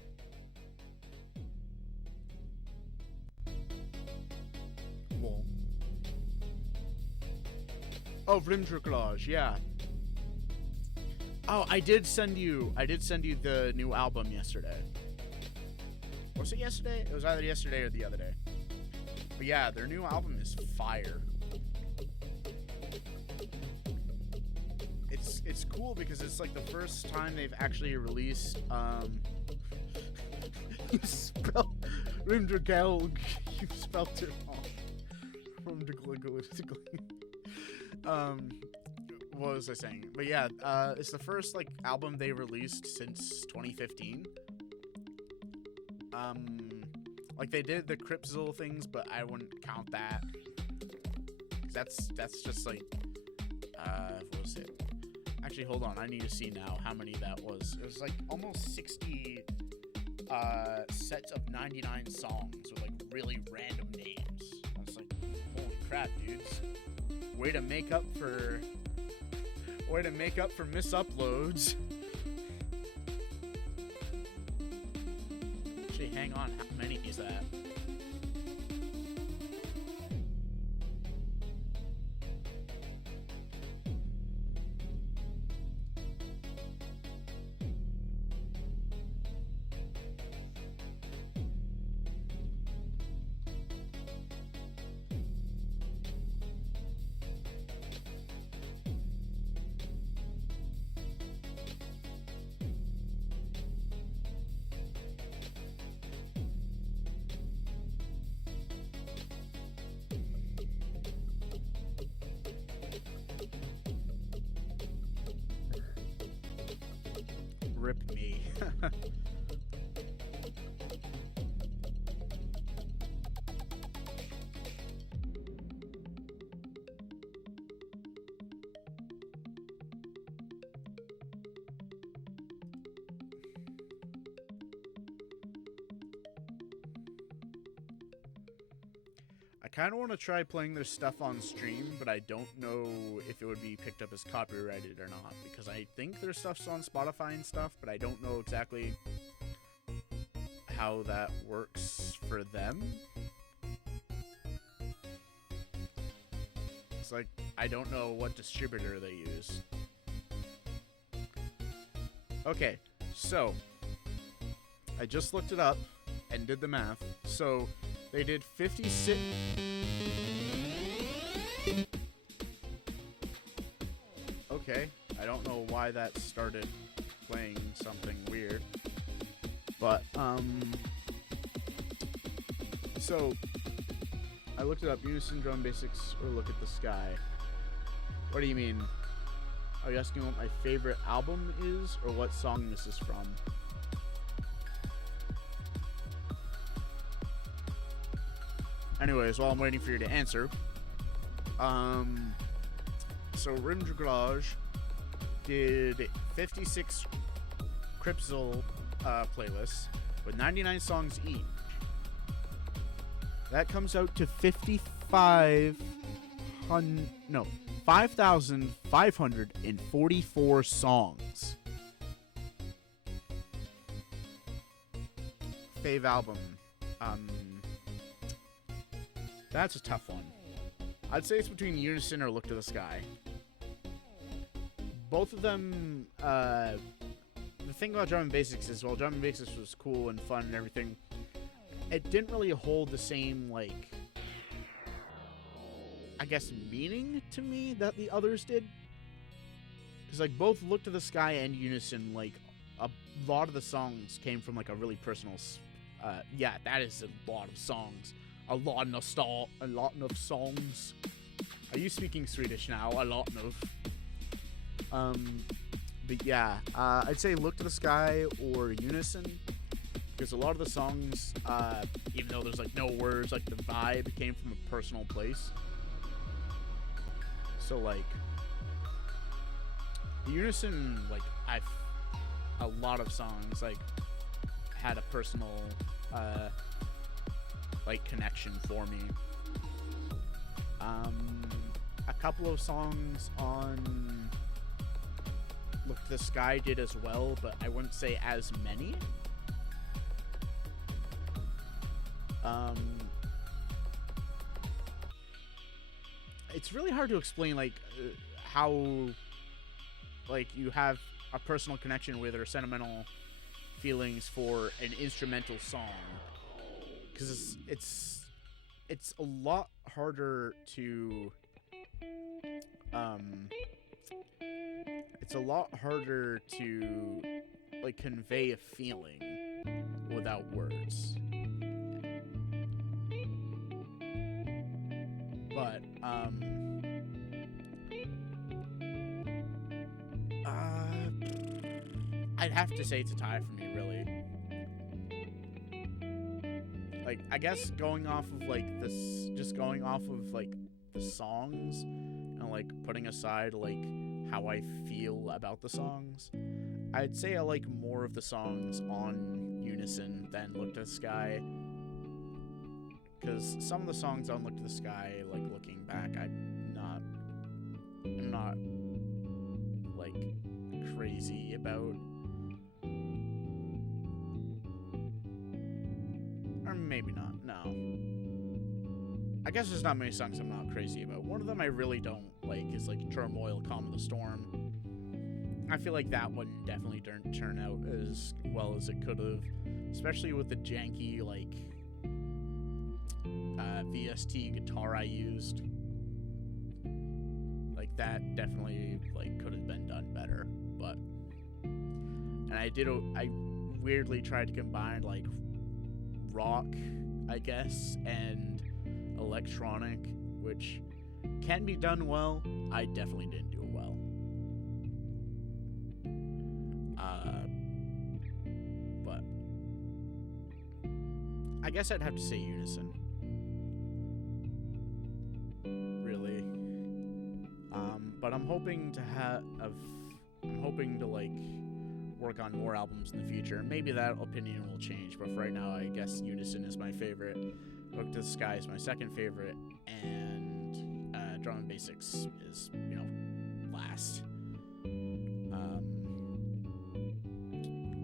Whoa. Oh, Vrimdraklaj, yeah. Oh, I did send you the new album yesterday. Was it yesterday? It was either yesterday or the other day. But yeah, their new album is fire. It's cool because it's like the first time they've actually released you spelled Vrimdrakalj. You spelled it wrong. From what was I saying? But yeah, it's the first like album they released since 2015. Like they did the Cripzilla things, but I wouldn't count that. 'Cause that's just like what was it? Actually, hold on. I need to see now how many that was. It was like almost 60 sets of 99 songs with like really random names. I was like, holy crap, dudes! Way to make up for misuploads. Actually, hang on. How many is that? Rip me. I kind of want to try playing their stuff on stream, but I don't know if it would be picked up as copyrighted or not, because I think their stuff's on Spotify and stuff, but I don't know exactly how that works for them. It's like, I don't know what distributor they use. Okay, so I just looked it up and did the math. So they did 56. Okay, I don't know why that started playing something weird. But, so I looked it up, Unison Drum Basics or Look at the Sky. What do you mean? Are you asking what my favorite album is or what song this is from? Anyways, while I'm waiting for you to answer, so Rim Garage did 56 Cripzel playlists with 99 songs each. That comes out to 5,544 songs. Fave album. That's a tough one. I'd say it's between Unison or Look to the Sky. Both of them, the thing about Drum and Basics is, while Drum and Basics was cool and fun and everything, it didn't really hold the same, like, I guess, meaning to me that the others did. Because, like, both Look to the Sky and Unison, like, a lot of the songs came from, like, a really personal, yeah, that is a lot of songs. A lot of songs. Are you speaking Swedish now? A lot of. But yeah, I'd say Look to the Sky or Unison, because a lot of the songs, even though there's like no words, like the vibe came from a personal place. So like, Unison, like a lot of songs like had a personal, like connection for me. A couple of songs on Look to the Sky did as well, but I wouldn't say as many. It's really hard to explain, like, how, like, you have a personal connection with or sentimental feelings for an instrumental song, because it's a lot harder to like convey a feeling without words. But I'd have to say it's a tie for me, really. Like, I guess going off of like the songs and like putting aside like how I feel about the songs, I'd say I like more of the songs on Unison than Look to the Sky. Because some of the songs on Look to the Sky, like looking back, I'm not like crazy about. Or maybe not, no. I guess there's not many songs I'm not crazy about. One of them I really don't like is like Turmoil, Calm the Storm. I feel like that one definitely didn't turn out as well as it could have, especially with the janky like VST guitar I used. Like that definitely like could have been done better, but I weirdly tried to combine like rock, I guess, and electronic, which can be done well. I definitely didn't do it well. But I guess I'd have to say Unison. Really. But I'm hoping to like work on more albums in the future. Maybe that opinion will change, but for right now, I guess Unison is my favorite. Look to the Sky is my second favorite, and Drum and Basics is, last.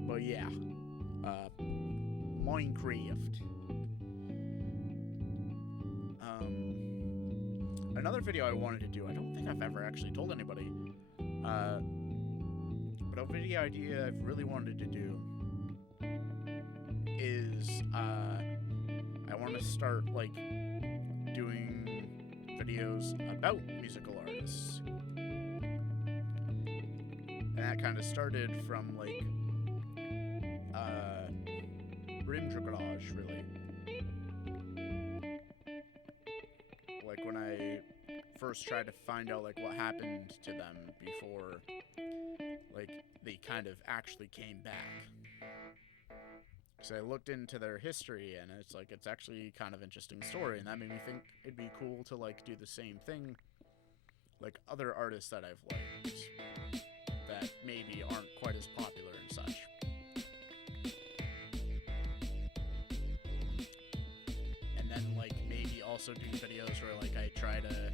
But yeah, Minecraft. Another video I wanted to do, I don't think I've ever actually told anybody, but a video idea I've really wanted to do is, I want to start, like, doing videos about musical artists. And that kind of started from, like, Garage, really. Like, when I first tried to find out, like, what happened to them before, like, they kind of actually came back. because I looked into their history, and it's actually kind of interesting story, and that made me think it'd be cool to like do the same thing, like other artists that I've liked that maybe aren't quite as popular and such. And then like maybe also do videos where like I try to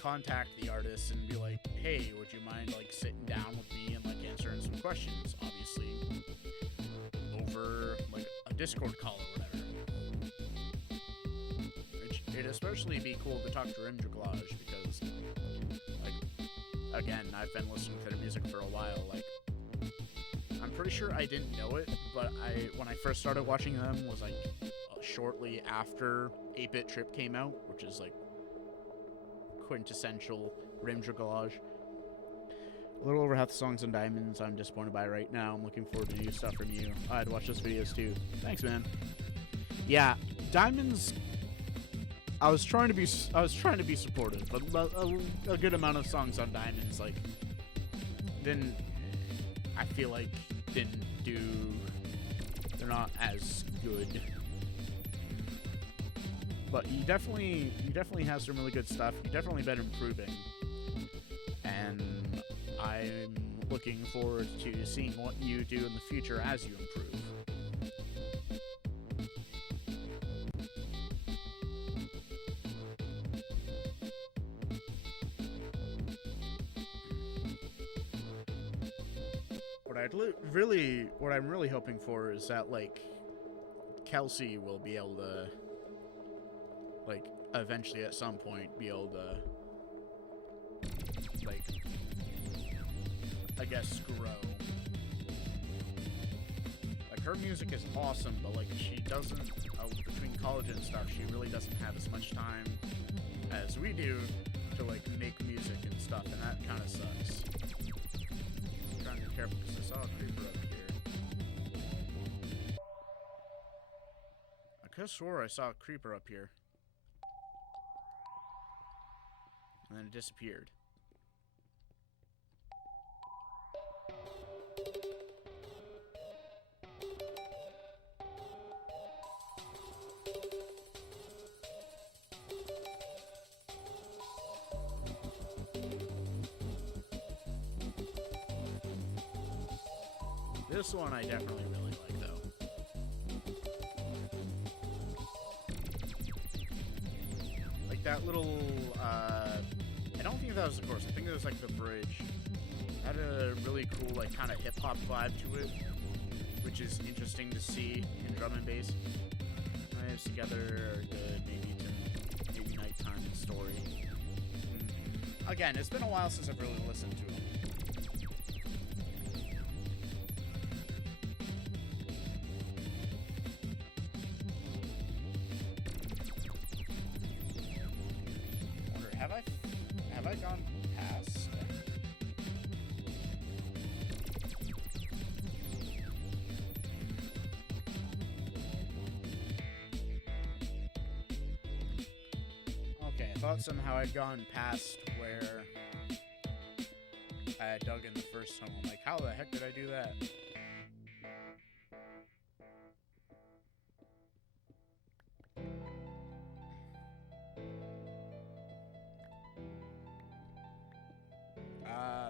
contact the artists and be like, hey, would you mind like sitting down with me and like answering some questions, obviously over like a Discord call or whatever. It'd especially be cool to talk to Rimjaglaj because, like, again, I've been listening to their music for a while. Like, I'm pretty sure I didn't know it, but when I first started watching them was like shortly after 8-Bit Trip came out, which is like quintessential Rimjaglaj. A little over half the songs on Diamonds I'm disappointed by right now. I'm looking forward to new stuff from you. I'd watch those videos too. Thanks, man. Yeah, Diamonds. I was trying to be supportive, but a good amount of songs on Diamonds like didn't. I feel like didn't do. They're not as good. But you definitely have some really good stuff. You definitely been improving, and I'm looking forward to seeing what you do in the future as you improve. What I'm really hoping for is that like Kelsey will be able to like eventually at some point be able to like I guess grow. Like her music is awesome, but like she doesn't between college and stuff, she really doesn't have as much time as we do to like make music and stuff, and that kind of sucks. I'm trying to be careful because I saw a creeper up here. I could have swore I saw a creeper up here. And then it disappeared. This one I definitely really like, though. Like that little, I don't think that was the chorus. I think it was like the bridge. It had a really cool, like, kind of hip-hop vibe to it, which is interesting to see in drum and bass. Knives together are good, maybe Nighttime and Story. Again, it's been a while since I've really listened to them. Have I gone past? Okay, I thought somehow I'd gone past where I had dug in the first time. I'm like, how the heck did I do that?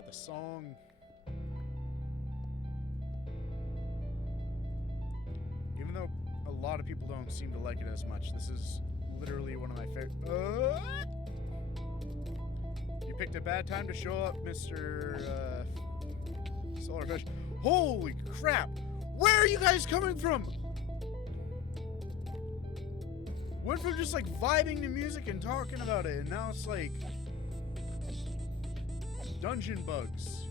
The song. Even though a lot of people don't seem to like it as much, this is literally one of my favorite. You picked a bad time to show up, Mr. Solarfish. Holy crap! Where are you guys coming from? Went from just like vibing to music and talking about it, and now it's like dungeon bugs.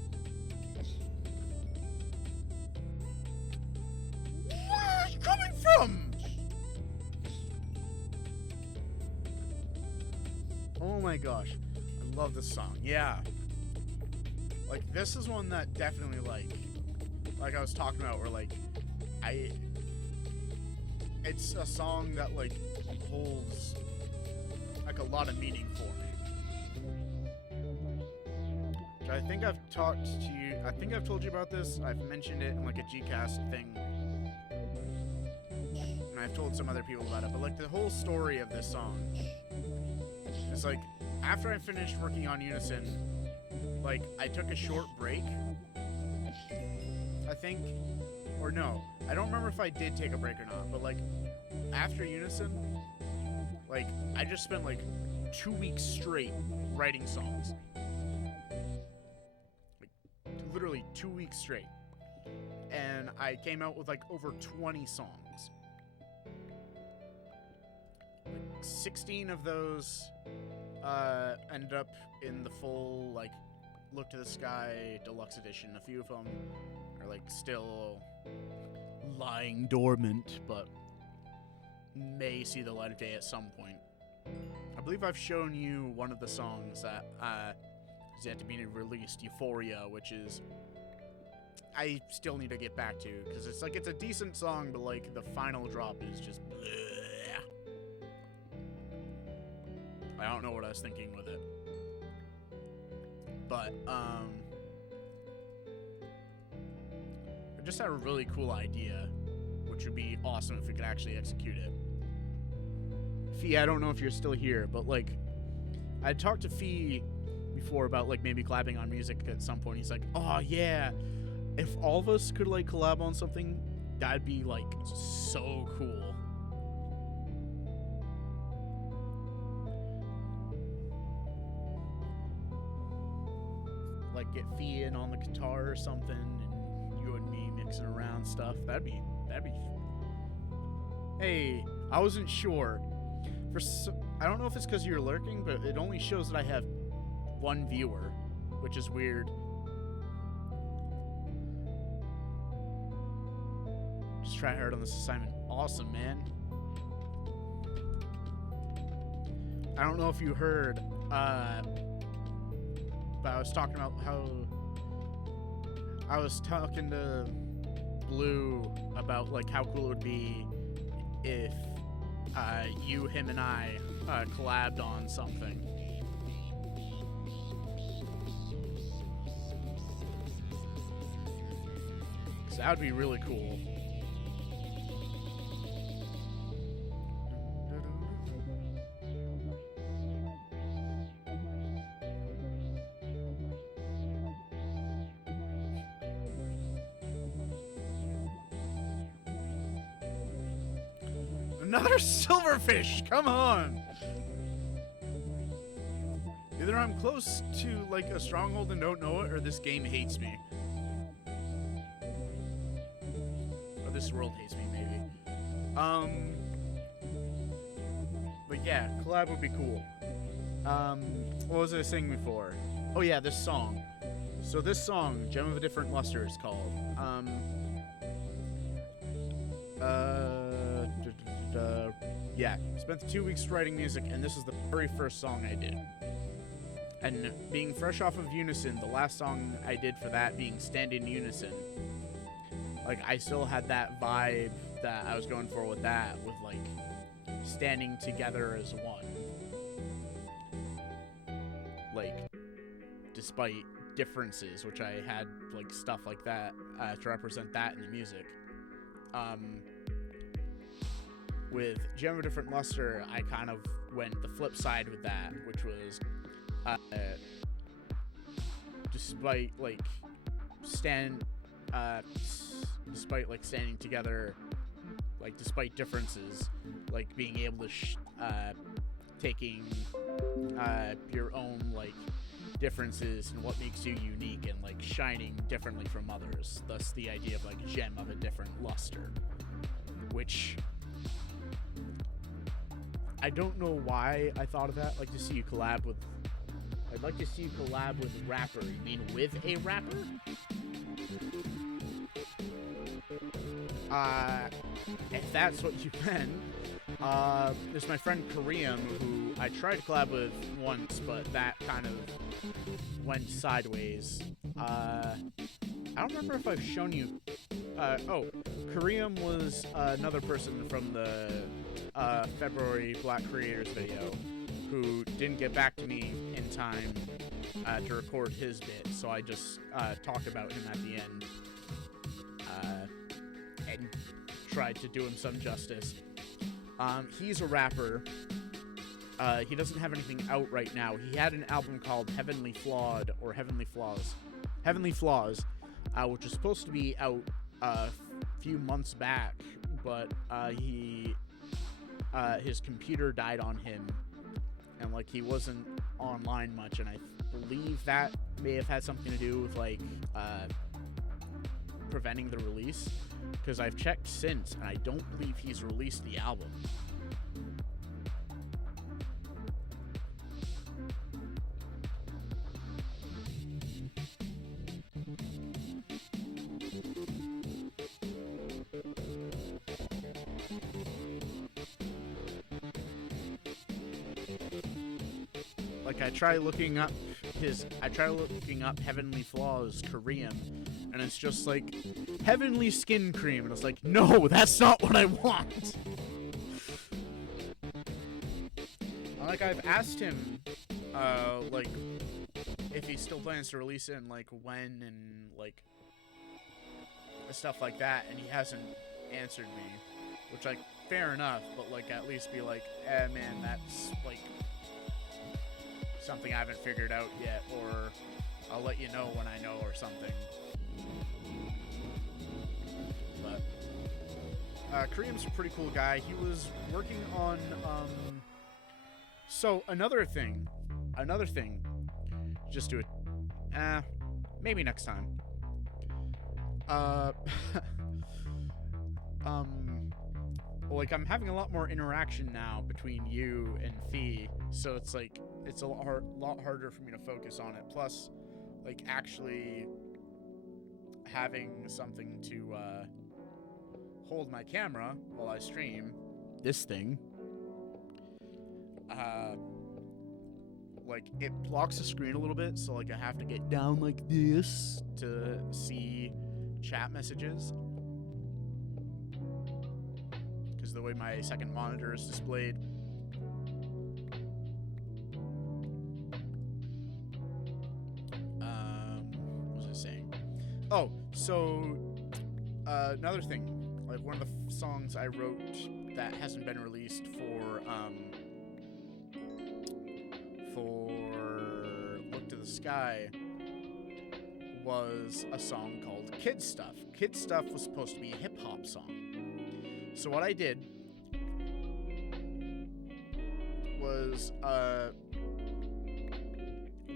Where are you coming from? Oh my gosh. I love this song. Yeah. Like, this is one that definitely, like I was talking about, where, like, it's a song that, like, holds, like, a lot of meaning for me. I think I've talked to you, I think I've told you about this. I've mentioned it in like a Gcast thing and I've told some other people about it, but like the whole story of this song is like, after I finished working on Unison, like I took a short break, I think, or no, I don't remember if I did take a break or not, but like after Unison, like I just spent like 2 weeks straight writing songs, like literally 2 weeks straight, and I came out with like over 20 songs. Like 16 of those ended up in the full like Look to the Sky deluxe edition. A few of them are like still lying dormant, but may see the light of day at some point. I believe I've shown you one of the songs that is yet to be released, Euphoria, which is I still need to get back to, because it's like it's a decent song, but like the final drop is just bleh. I don't know what I was thinking with it. But I just had a really cool idea, which would be awesome if we could actually execute it. Fee, I don't know if you're still here, but like I talked to Fee before about like maybe collabing on music at some point. He's like, oh yeah, if all of us could like collab on something, that'd be like so cool. Like get Fee in on the guitar or something, and you and me mixing around stuff. That'd be. Hey, I wasn't sure. I don't know if it's because you're lurking, but it only shows that I have one viewer, which is weird. Just try hard on this assignment. Awesome, man. I don't know if you heard, but I was talking about how I was talking to Blue about like how cool it would be if you, him, and I collabed on something. Because that would be really cool. Another silverfish! Come on! Either I'm close to like a stronghold and don't know it, or this game hates me. Or this world hates me, maybe. But yeah, collab would be cool. What was I saying before? Oh yeah, this song. So this song, Gem of a Different Luster, is called. Yeah, spent 2 weeks writing music, and this is the very first song I did. And being fresh off of Unison, the last song I did for that being Stand in Unison, like, I still had that vibe that I was going for with that, with, like, standing together as one. Like, despite differences, which I had, like, stuff like that to represent that in the music. With Gem of a Different Luster, I kind of went the flip side with that, which was, despite standing together, like, despite differences, like, being able to, taking, your own, like, differences and what makes you unique and, like, shining differently from others. Thus the idea of, like, Gem of a Different Luster, which I don't know why I thought of that. I'd like to see you collab with a rapper. You mean with a rapper? If that's what you meant. There's my friend Kareem, who I tried to collab with once, but that kind of went sideways. I don't remember if I've shown you. Kareem was another person from the February Black Creators video who didn't get back to me in time to record his bit, so I just talked about him at the end and tried to do him some justice. He's a rapper. He doesn't have anything out right now. He had an album called Heavenly Flawed, or Heavenly Flaws. Heavenly Flaws, which was supposed to be out a few months back, but his computer died on him, and like he wasn't online much, and I believe that may have had something to do with like preventing the release, because I've checked since and I don't believe he's released the album. Like I try looking up Heavenly Flaws Korean, and it's just like Heavenly Skin Cream, and it's like, no, that's not what I want. Like I've asked him, like if he still plans to release it and like when and like stuff like that, and he hasn't answered me, which like fair enough, but like at least be like, man, that's like something I haven't figured out yet, or I'll let you know when I know, or something. But Kareem's a pretty cool guy. He was working on so another thing, just do it, maybe next time. Like I'm having a lot more interaction now between you and Fee, so it's like it's a lot harder for me to focus on it. Plus, like actually having something to hold my camera while I stream this thing, like it blocks the screen a little bit, so like I have to get down like this to see chat messages, because the way my second monitor is displayed. What was I saying? Oh, so another thing, like one of the songs I wrote that hasn't been released for Look to the Sky was a song called Kid Stuff. Kid Stuff was supposed to be a hip-hop song. So what I did was,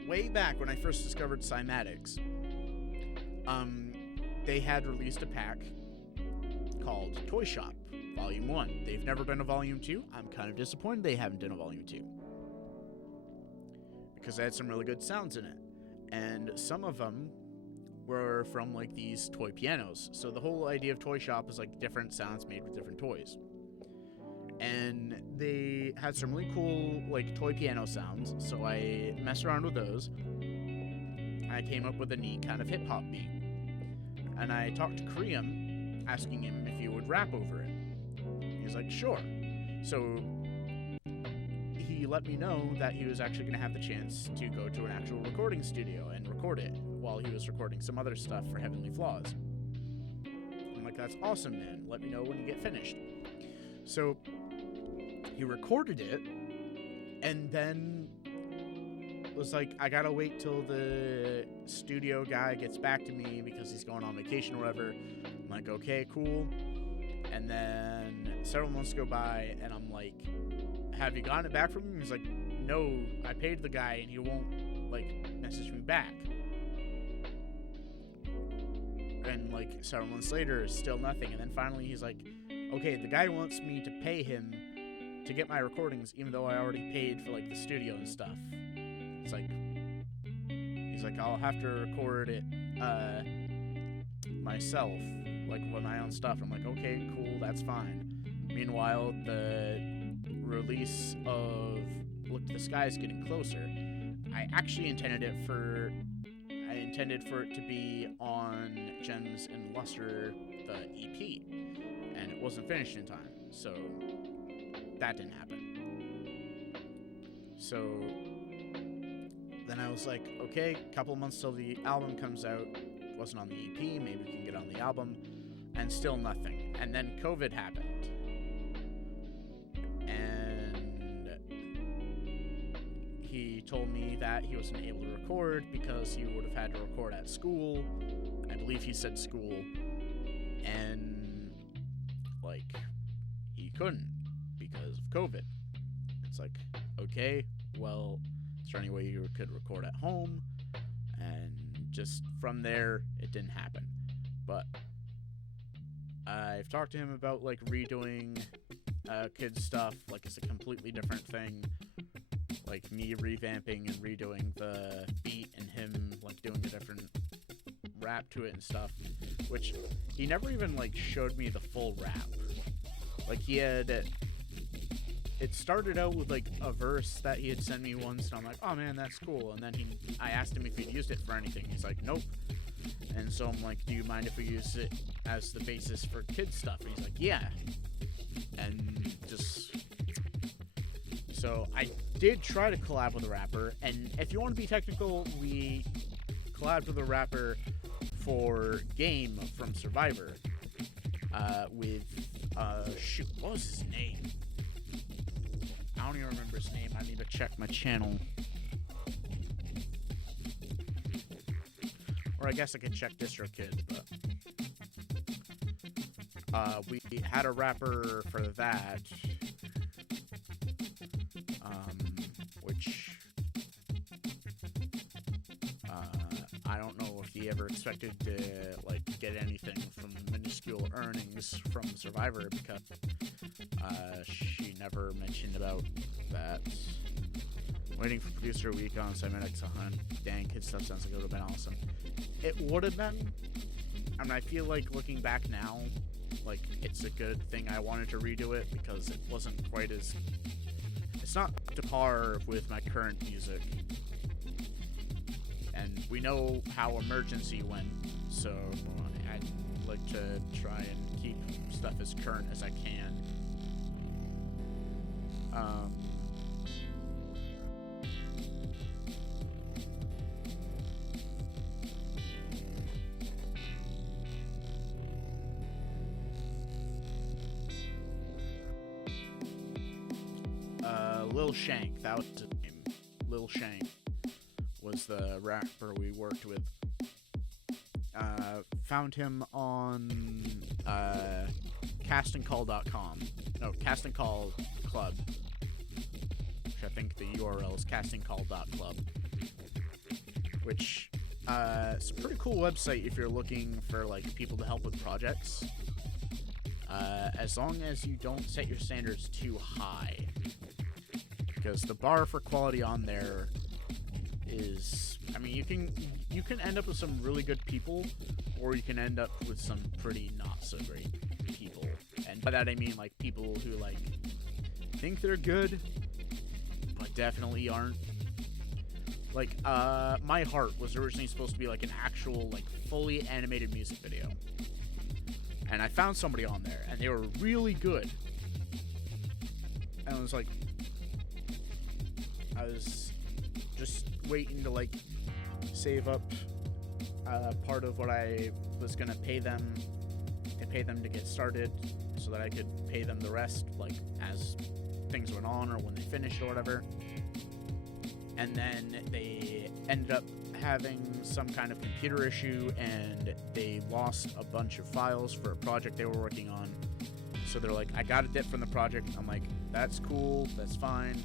way back when I first discovered Cymatics, they had released a pack called Toy Shop Volume 1. They've never been a Volume 2. I'm kind of disappointed they haven't done a Volume 2, because they had some really good sounds in it, and some of them were from like these toy pianos. So the whole idea of Toy Shop is like different sounds made with different toys, and they had some really cool like toy piano sounds, so I messed around with those. I came up with a neat kind of hip-hop beat, and I talked to Kareem, asking him if he would rap over it. He's like, sure. So he let me know that he was actually going to have the chance to go to an actual recording studio and record it while he was recording some other stuff for Heavenly Flaws. I'm like, that's awesome, man. Let me know when you get finished. So he recorded it, and then was like, I gotta wait till the studio guy gets back to me because he's going on vacation or whatever. I'm like, okay, cool. And then several months go by, and I'm like, have you gotten it back from him? He's like, no, I paid the guy and he won't like message me back. And like several months later, still nothing. And then finally he's like, okay, the guy wants me to pay him to get my recordings, even though I already paid for like the studio and stuff. It's like, he's like, I'll have to record it myself, like with my own stuff. I'm like, okay, cool, that's fine. Meanwhile, the release of Look to the Sky is getting closer. I actually intended for it to be on Gems and Luster, the EP, and it wasn't finished in time, so that didn't happen. So then I was like, okay, a couple months till the album comes out. It wasn't on the EP, maybe we can get on the album, and still nothing. And then COVID happened. told me that he wasn't able to record because he would have had to record at school. I believe he said school. And, like, he couldn't because of COVID. It's like, okay, well, is there any way you could record at home? And just from there, it didn't happen. But I've talked to him about, like, redoing kids stuff. Like, it's a completely different thing. Like, me revamping and redoing the beat and him, like, doing a different rap to it and stuff. Which, he never even, like, showed me the full rap. Like, he had... It started out with, like, a verse that he had sent me once, and I'm like, oh, man, that's cool. And then I asked him if he'd used it for anything. He's like, nope. And so I'm like, do you mind if we use it as the basis for kids stuff? And he's like, yeah. And just... So I did try to collab with a rapper, and if you want to be technical, we collabed with a rapper for Game from Survivor. With, shoot, what was his name? I don't even remember his name. I need to check my channel. Or I guess I could check DistroKid, but... we had a rapper for that. Which... I don't know if he ever expected to, like, get anything from minuscule earnings from Survivor, because... she never mentioned about that. Waiting for producer week on Cybernetic to hunt. Dang, kid stuff sounds like it would have been awesome. It would have been. I mean, I feel like looking back now, like, it's a good thing I wanted to redo it because it wasn't quite as... It's not to par with my current music. And we know how Emergency went, so I'd like to try and keep stuff as current as I can. Lil Shank, that was his name. Lil Shank was the rapper we worked with. Found him on castingcall.com. No, Casting Call Club. Which I think the URL is castingcall.club. Which it's a pretty cool website if you're looking for, like, people to help with projects. As long as you don't set your standards too high. Because the bar for quality on there is... I mean, you can end up with some really good people, or you can end up with some pretty not so great people. And by that I mean, like, people who, like, think they're good, but definitely aren't. Like, My Heart was originally supposed to be, like, an actual, like, fully animated music video. And I found somebody on there, and they were really good. And I was like... I was just waiting to, like, save up part of what I was gonna pay them to get started, so that I could pay them the rest, like, as things went on or when they finished or whatever. And then they ended up having some kind of computer issue, and they lost a bunch of files for a project they were working on. So they're like, I got a dip from the project. I'm like, that's cool, that's fine.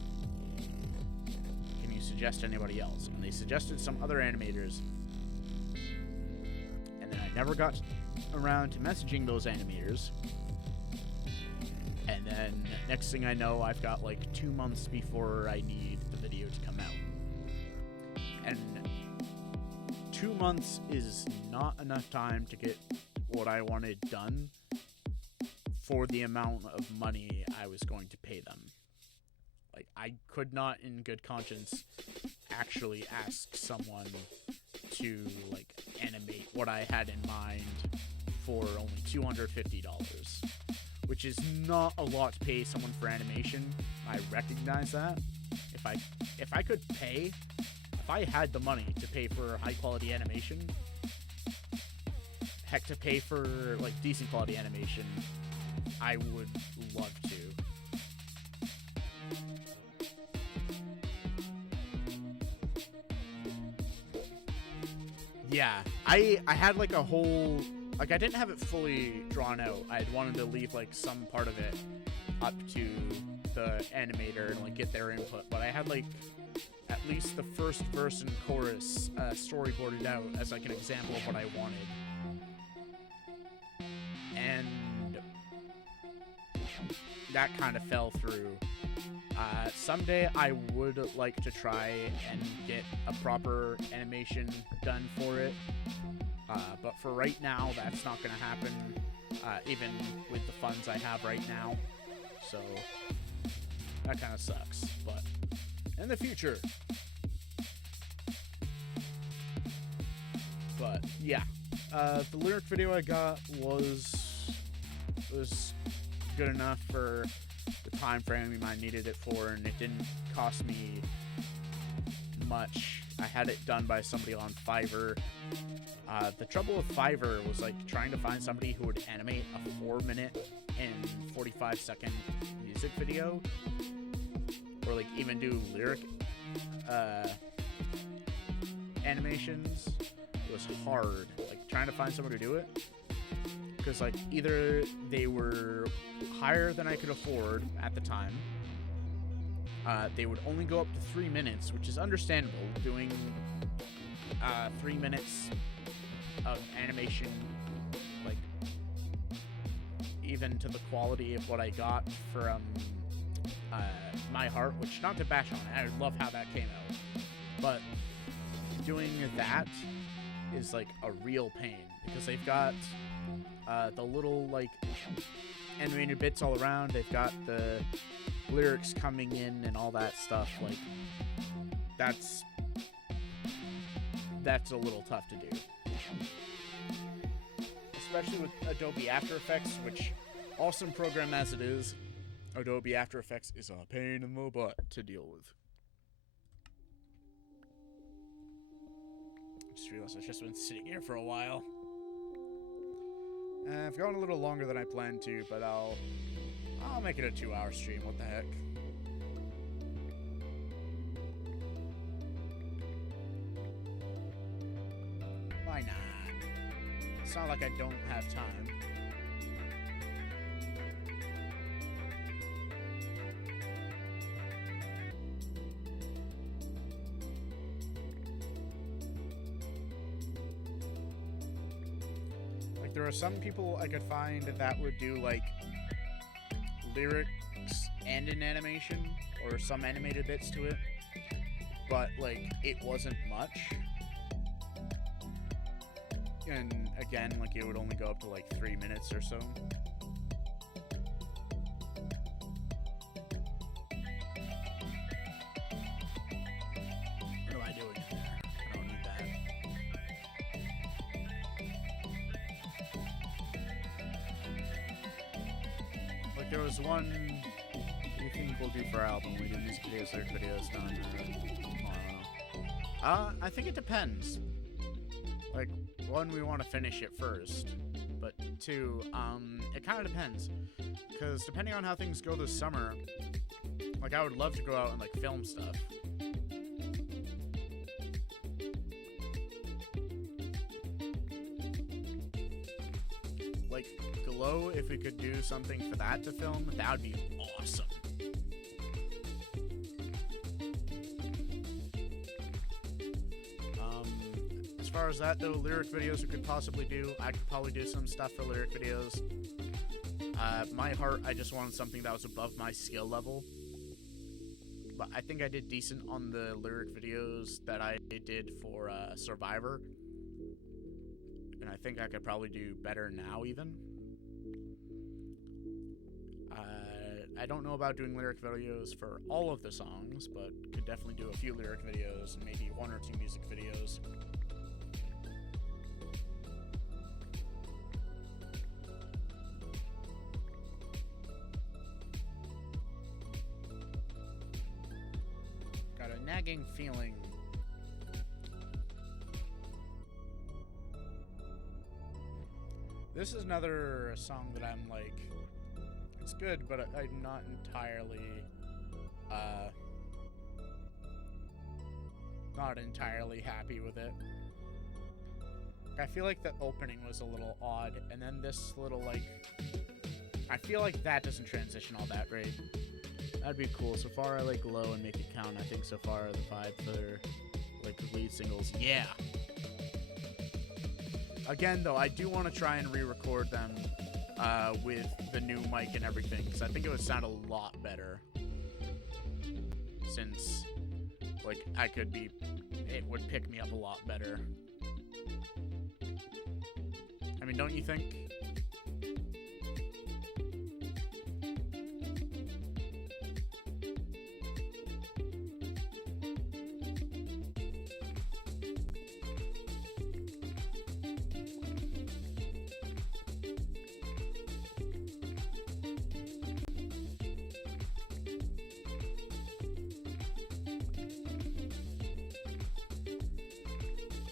Suggest anybody else? And they suggested some other animators, and then I never got around to messaging those animators. And then next thing I know, I've got like 2 months before I need the video to come out, and 2 months is not enough time to get what I wanted done for the amount of money I was going to pay them. Like, I could not, in good conscience, actually ask someone to, like, animate what I had in mind for only $250, which is not a lot to pay someone for animation. I recognize that. If I could pay, if I had the money to pay for high quality animation, heck, to pay for, like, decent quality animation, I would love to. Yeah, I had like a whole, like I didn't have it fully drawn out. I wanted to leave like some part of it up to the animator and like get their input, but I had like at least the first verse and chorus storyboarded out as like an example of what I wanted. And that kind of fell through. Someday I would like to try and get a proper animation done for it. But for right now, that's not going to happen, even with the funds I have right now. So that kind of sucks. But in the future. But yeah, the lyric video I got was good enough for the time frame I needed it for, and it didn't cost me much. I had it done by somebody on Fiverr. The trouble with Fiverr was like trying to find somebody who would animate a 4-minute and 45-second music video, or like even do lyric animations. It was hard, like trying to find someone to do it, because like either they were higher than I could afford at the time. They would only go up to 3 minutes, which is understandable. Doing 3 minutes of animation, like even to the quality of what I got from My Heart, which, not to bash on it, I love how that came out, but doing that is like a real pain, because they've got the little like animated bits all around. They've got the lyrics coming in and all that stuff. Like that's a little tough to do, especially with Adobe After Effects, which, awesome program as it is, Adobe After Effects is a pain in the butt to deal with. Just realized I've just been sitting here for a while. I've gone a little longer than I planned to, but I'll make it a 2-hour stream. What the heck? Why not? It's not like I don't have time. Like, there are some people I could find that would do like lyrics and an animation, or some animated bits to it, but like it wasn't much. And again, like it would only go up to like 3 minutes or so. What am I doing in there? I don't need that. Like there was one. What do you think we'll do for our album? We do music videos, lyric videos, done. I don't know. I think it depends. Like, one, we want to finish it first, but two, it kind of depends, because depending on how things go this summer, like, I would love to go out and, like, film stuff. Like, Glow, if we could do something for that to film, that would be awesome. As far as that, though, lyric videos we could possibly do. I could probably do some stuff for lyric videos. My Heart, I just wanted something that was above my skill level. But I think I did decent on the lyric videos that I did for Survivor. And I think I could probably do better now, even. I don't know about doing lyric videos for all of the songs, but could definitely do a few lyric videos and maybe 1 or 2 music videos. Got a nagging feeling. This is another song that I'm like, it's good, but I'm not entirely happy with it. I feel like the opening was a little odd, and then this little, like, I feel like that doesn't transition all that great. That'd be cool. So far, I like low and make it count. I think so far the vibe for, like, the lead singles. Yeah! Again, though, I do want to try and re-record them with the new mic and everything, because I think it would sound a lot better. Since, like, it would pick me up a lot better. I mean, don't you think?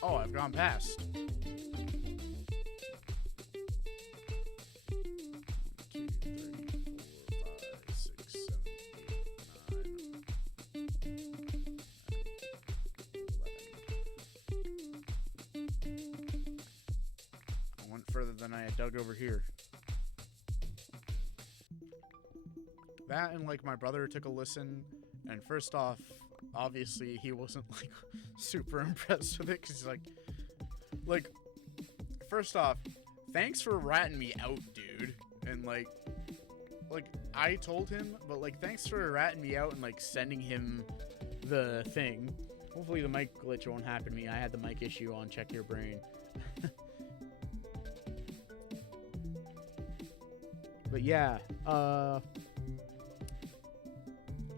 Oh, I've gone past. 1, 2, 3, 4, 5, 6, 7, 8, 9, 11. I went further than I had dug over here. That and, like, my brother took a listen, and first off, obviously he wasn't, like, super impressed with it, because he's like, first off, thanks for ratting me out, dude. And, like, I told him, but, like, thanks for ratting me out and, like, sending him the thing. Hopefully the mic glitch won't happen to me. I had the mic issue on Check Your Brain. But yeah,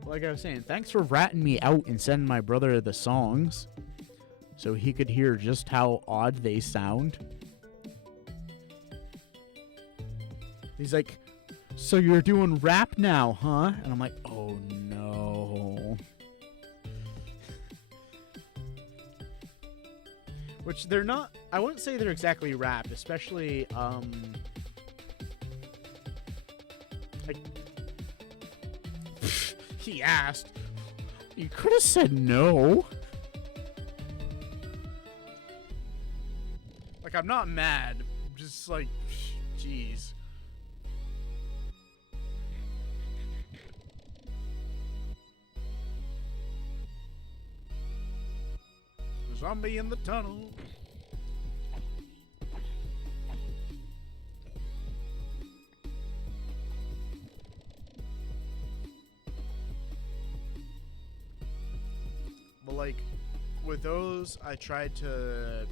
like I was saying, thanks for ratting me out and sending my brother the songs so he could hear just how odd they sound. He's like, so you're doing rap now, huh? And I'm like, oh no. Which they're not, I wouldn't say they're exactly rap, especially, like, he asked. You could have said no. Like, I'm not mad. I'm just like, jeez. Zombie in the tunnel. But, like, with those, I tried to,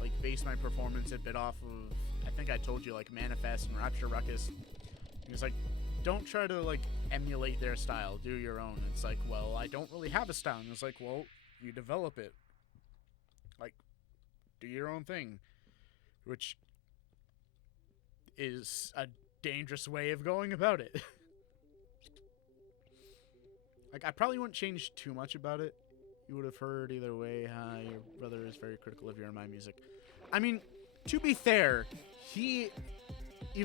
like, base my performance a bit off of, I think I told you, like, Manifest and Rapture Ruckus. He was like, don't try to, like, emulate their style. Do your own. It's like, well, I don't really have a style. And it's like, well, you develop it. Like, do your own thing. Which is a dangerous way of going about it. Like, I probably wouldn't change too much about it. You would have heard either way, your brother is very critical of your and my music. I mean, to be fair, even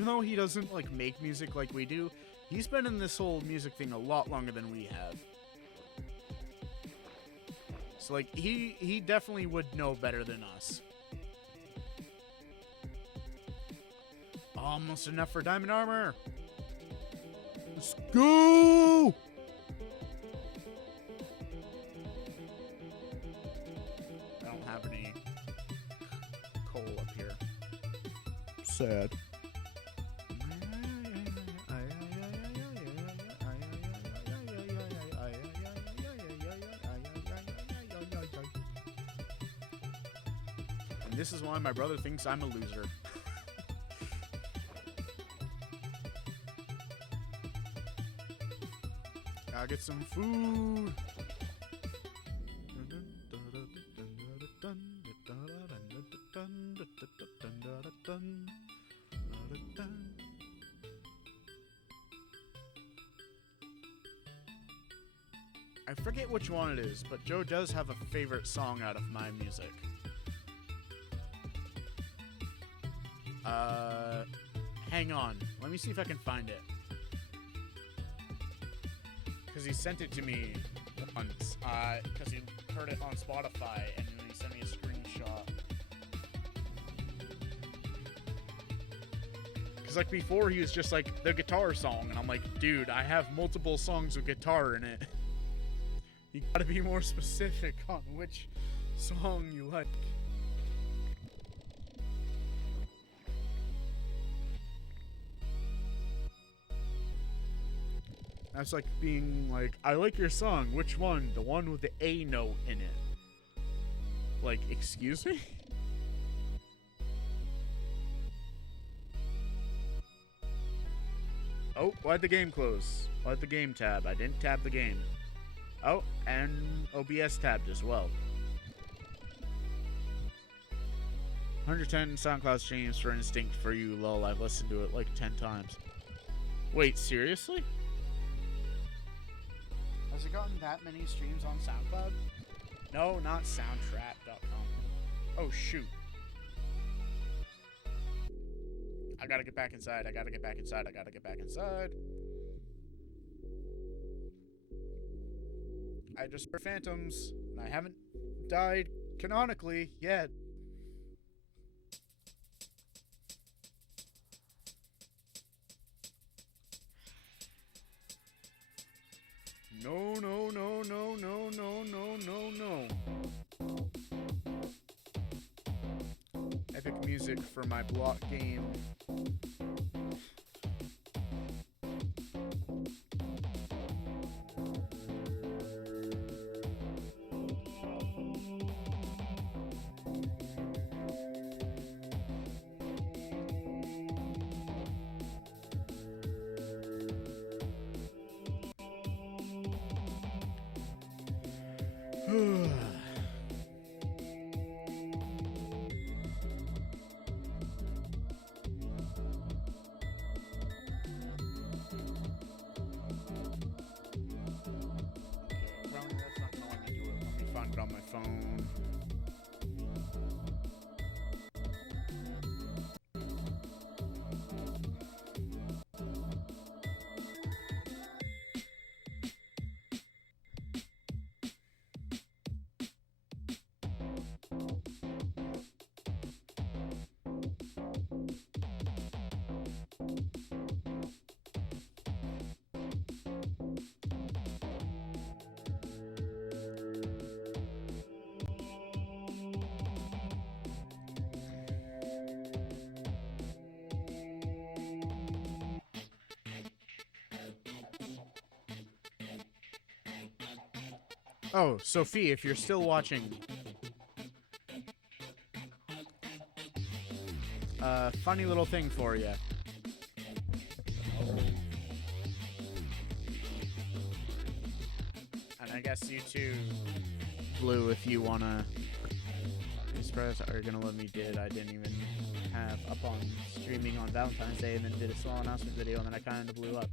though he doesn't, like, make music like we do, he's been in this whole music thing a lot longer than we have. So, like, he definitely would know better than us. Almost enough for diamond armor. Let's go! I don't have any coal up here. Sad. And this is why my brother thinks I'm a loser. Gotta get some food. I forget which one it is, but Joe does have a favorite song out of my music. Hang on. Let me see if I can find it. Because he sent it to me once. Because he heard it on Spotify, and then he sent me a screenshot. Because, like, before he was just, like, the guitar song. And I'm like, dude, I have multiple songs with guitar in it. You gotta be more specific on which song you like. That's like being like, I like your song. Which one? The one with the A note in it. Like, excuse me? Oh, why'd the game close? Why'd the game tab? I didn't tab the game. Oh, and OBS tabbed as well. 110 SoundCloud streams for Instinct for you, lol. I've listened to it like 10 times. Wait, seriously? Has it gotten that many streams on SoundCloud? No, not soundtrap.com. Oh, shoot. I gotta get back inside. I gotta get back inside. I gotta get back inside. I just heard phantoms, and I haven't died canonically yet. No, no, no, no, no, no, no, no, no. Epic music for my block game. On my phone. Oh, Sophie, if you're still watching, funny little thing for you. And I guess you too, Blue, if you wanna. Express are gonna let me I didn't even have up on streaming on Valentine's Day, and then did a small announcement video, and then I kind of blew up.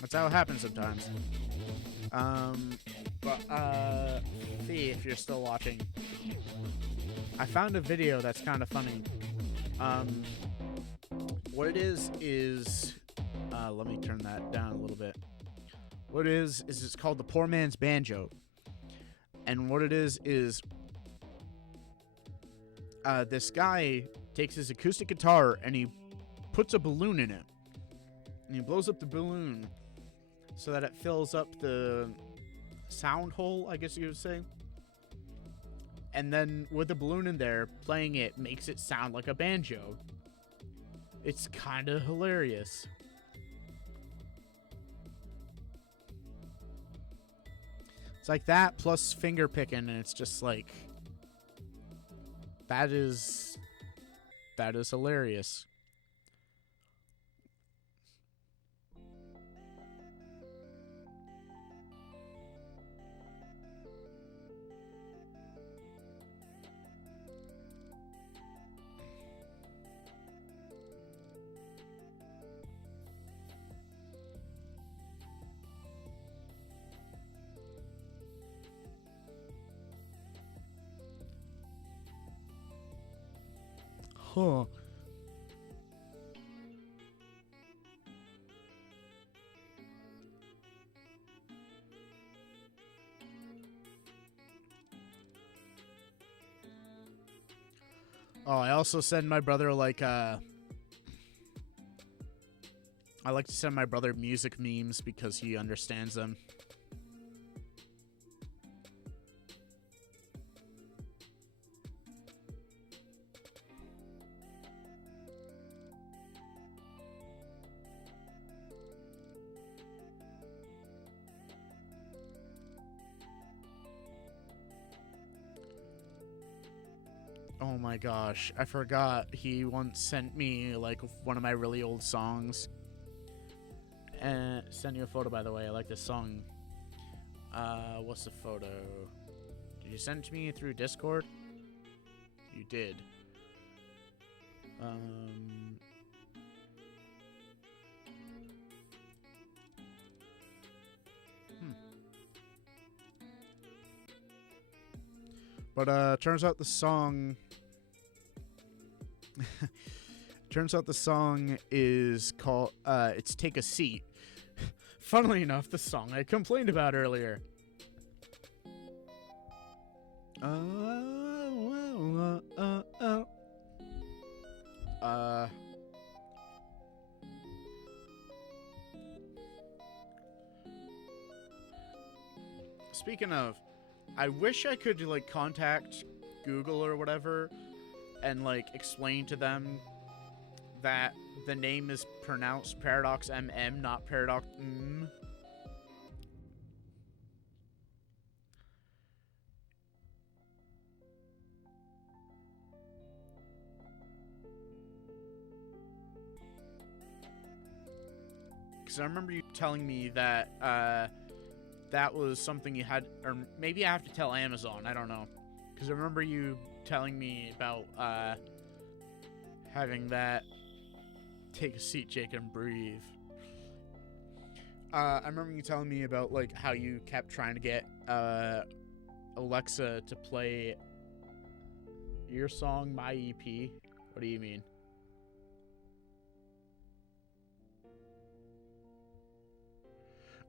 That's how it happens sometimes. Fee, if you're still watching, I found a video that's kind of funny. What it is, let me turn that down a little bit. What it is it's called The Poor Man's Banjo. And what it is, this guy takes his acoustic guitar and he puts a balloon in it. And he blows up the balloon so that it fills up the sound hole, I guess you would say. And then with the balloon in there, playing it makes it sound like a banjo. It's kind of hilarious. It's like that plus finger picking, and it's just like, that is hilarious. Huh. Oh, I also send my brother like I like to send my brother music memes because he understands them. Oh my gosh, I forgot he once sent me like one of my really old songs. And send you a photo, by the way. I like this song. What's the photo? Did you send it to me through Discord? You did. But turns out the song is called it's Take a Seat. Funnily enough, the song I complained about earlier. Speaking of, I wish I could like contact Google or whatever and like explain to them that the name is pronounced Paradox MM, not Paradox M. Because I remember you telling me that that was something you had, or maybe I have to tell Amazon, I don't know. Because I remember you telling me about having that take a seat, Jake, and breathe. I remember you telling me about like how you kept trying to get Alexa to play your song, My EP. What do you mean?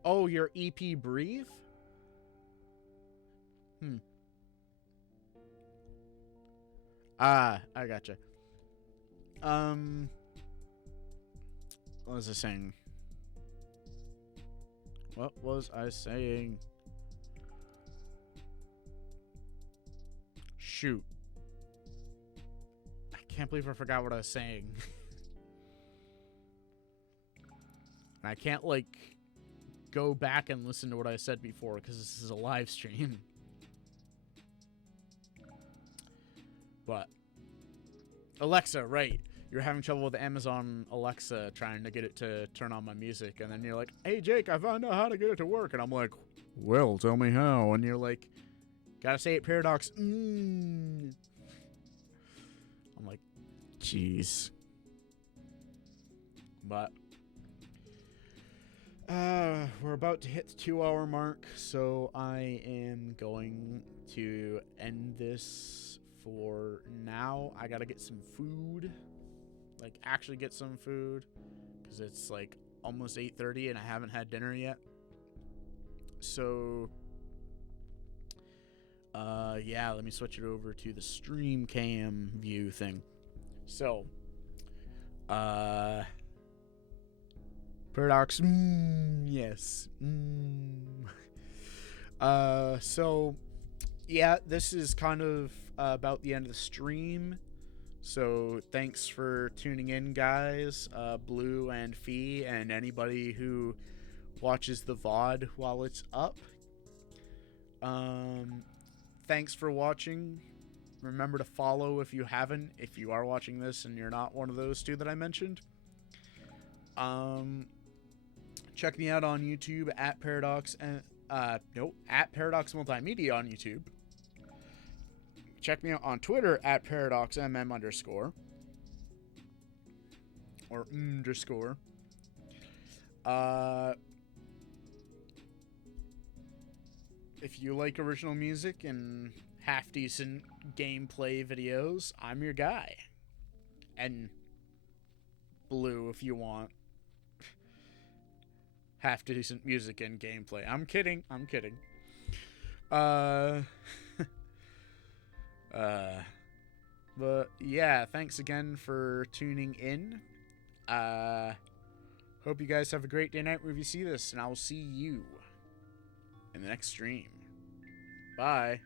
Oh, your EP Breathe? Ah, I gotcha. What was I saying? What was I saying? Shoot. I can't believe I forgot what I was saying. I can't, like, go back and listen to what I said before because this is a live stream. But Alexa, right. You're having trouble with Amazon Alexa trying to get it to turn on my music. And then you're like, hey, Jake, I found out how to get it to work. And I'm like, well, tell me how. And you're like, gotta say it, Paradox. I'm like, jeez. But we're about to hit the 2-hour mark. So I am going to end this for now. I gotta get some food. Like, actually get some food, because it's like almost 8:30 and I haven't had dinner yet. So yeah, let me switch it over to the stream cam view thing. So Paradox, yes. So yeah, this is kind of about the end of the stream. So thanks for tuning in, guys, Blue and Fee, and anybody who watches the VOD while it's up. Thanks for watching. Remember to follow if you haven't, if you are watching this and you're not one of those two that I mentioned. Check me out on YouTube at Paradox and at Paradox Multimedia on YouTube. Check me out on Twitter at ParadoxMM_ or underscore. If you like original music and half-decent gameplay videos, I'm your guy. And Blue, if you want half-decent music and gameplay. I'm kidding. But yeah, thanks again for tuning in. Hope you guys have a great day night wherever you see this, and I will see you in the next stream. Bye.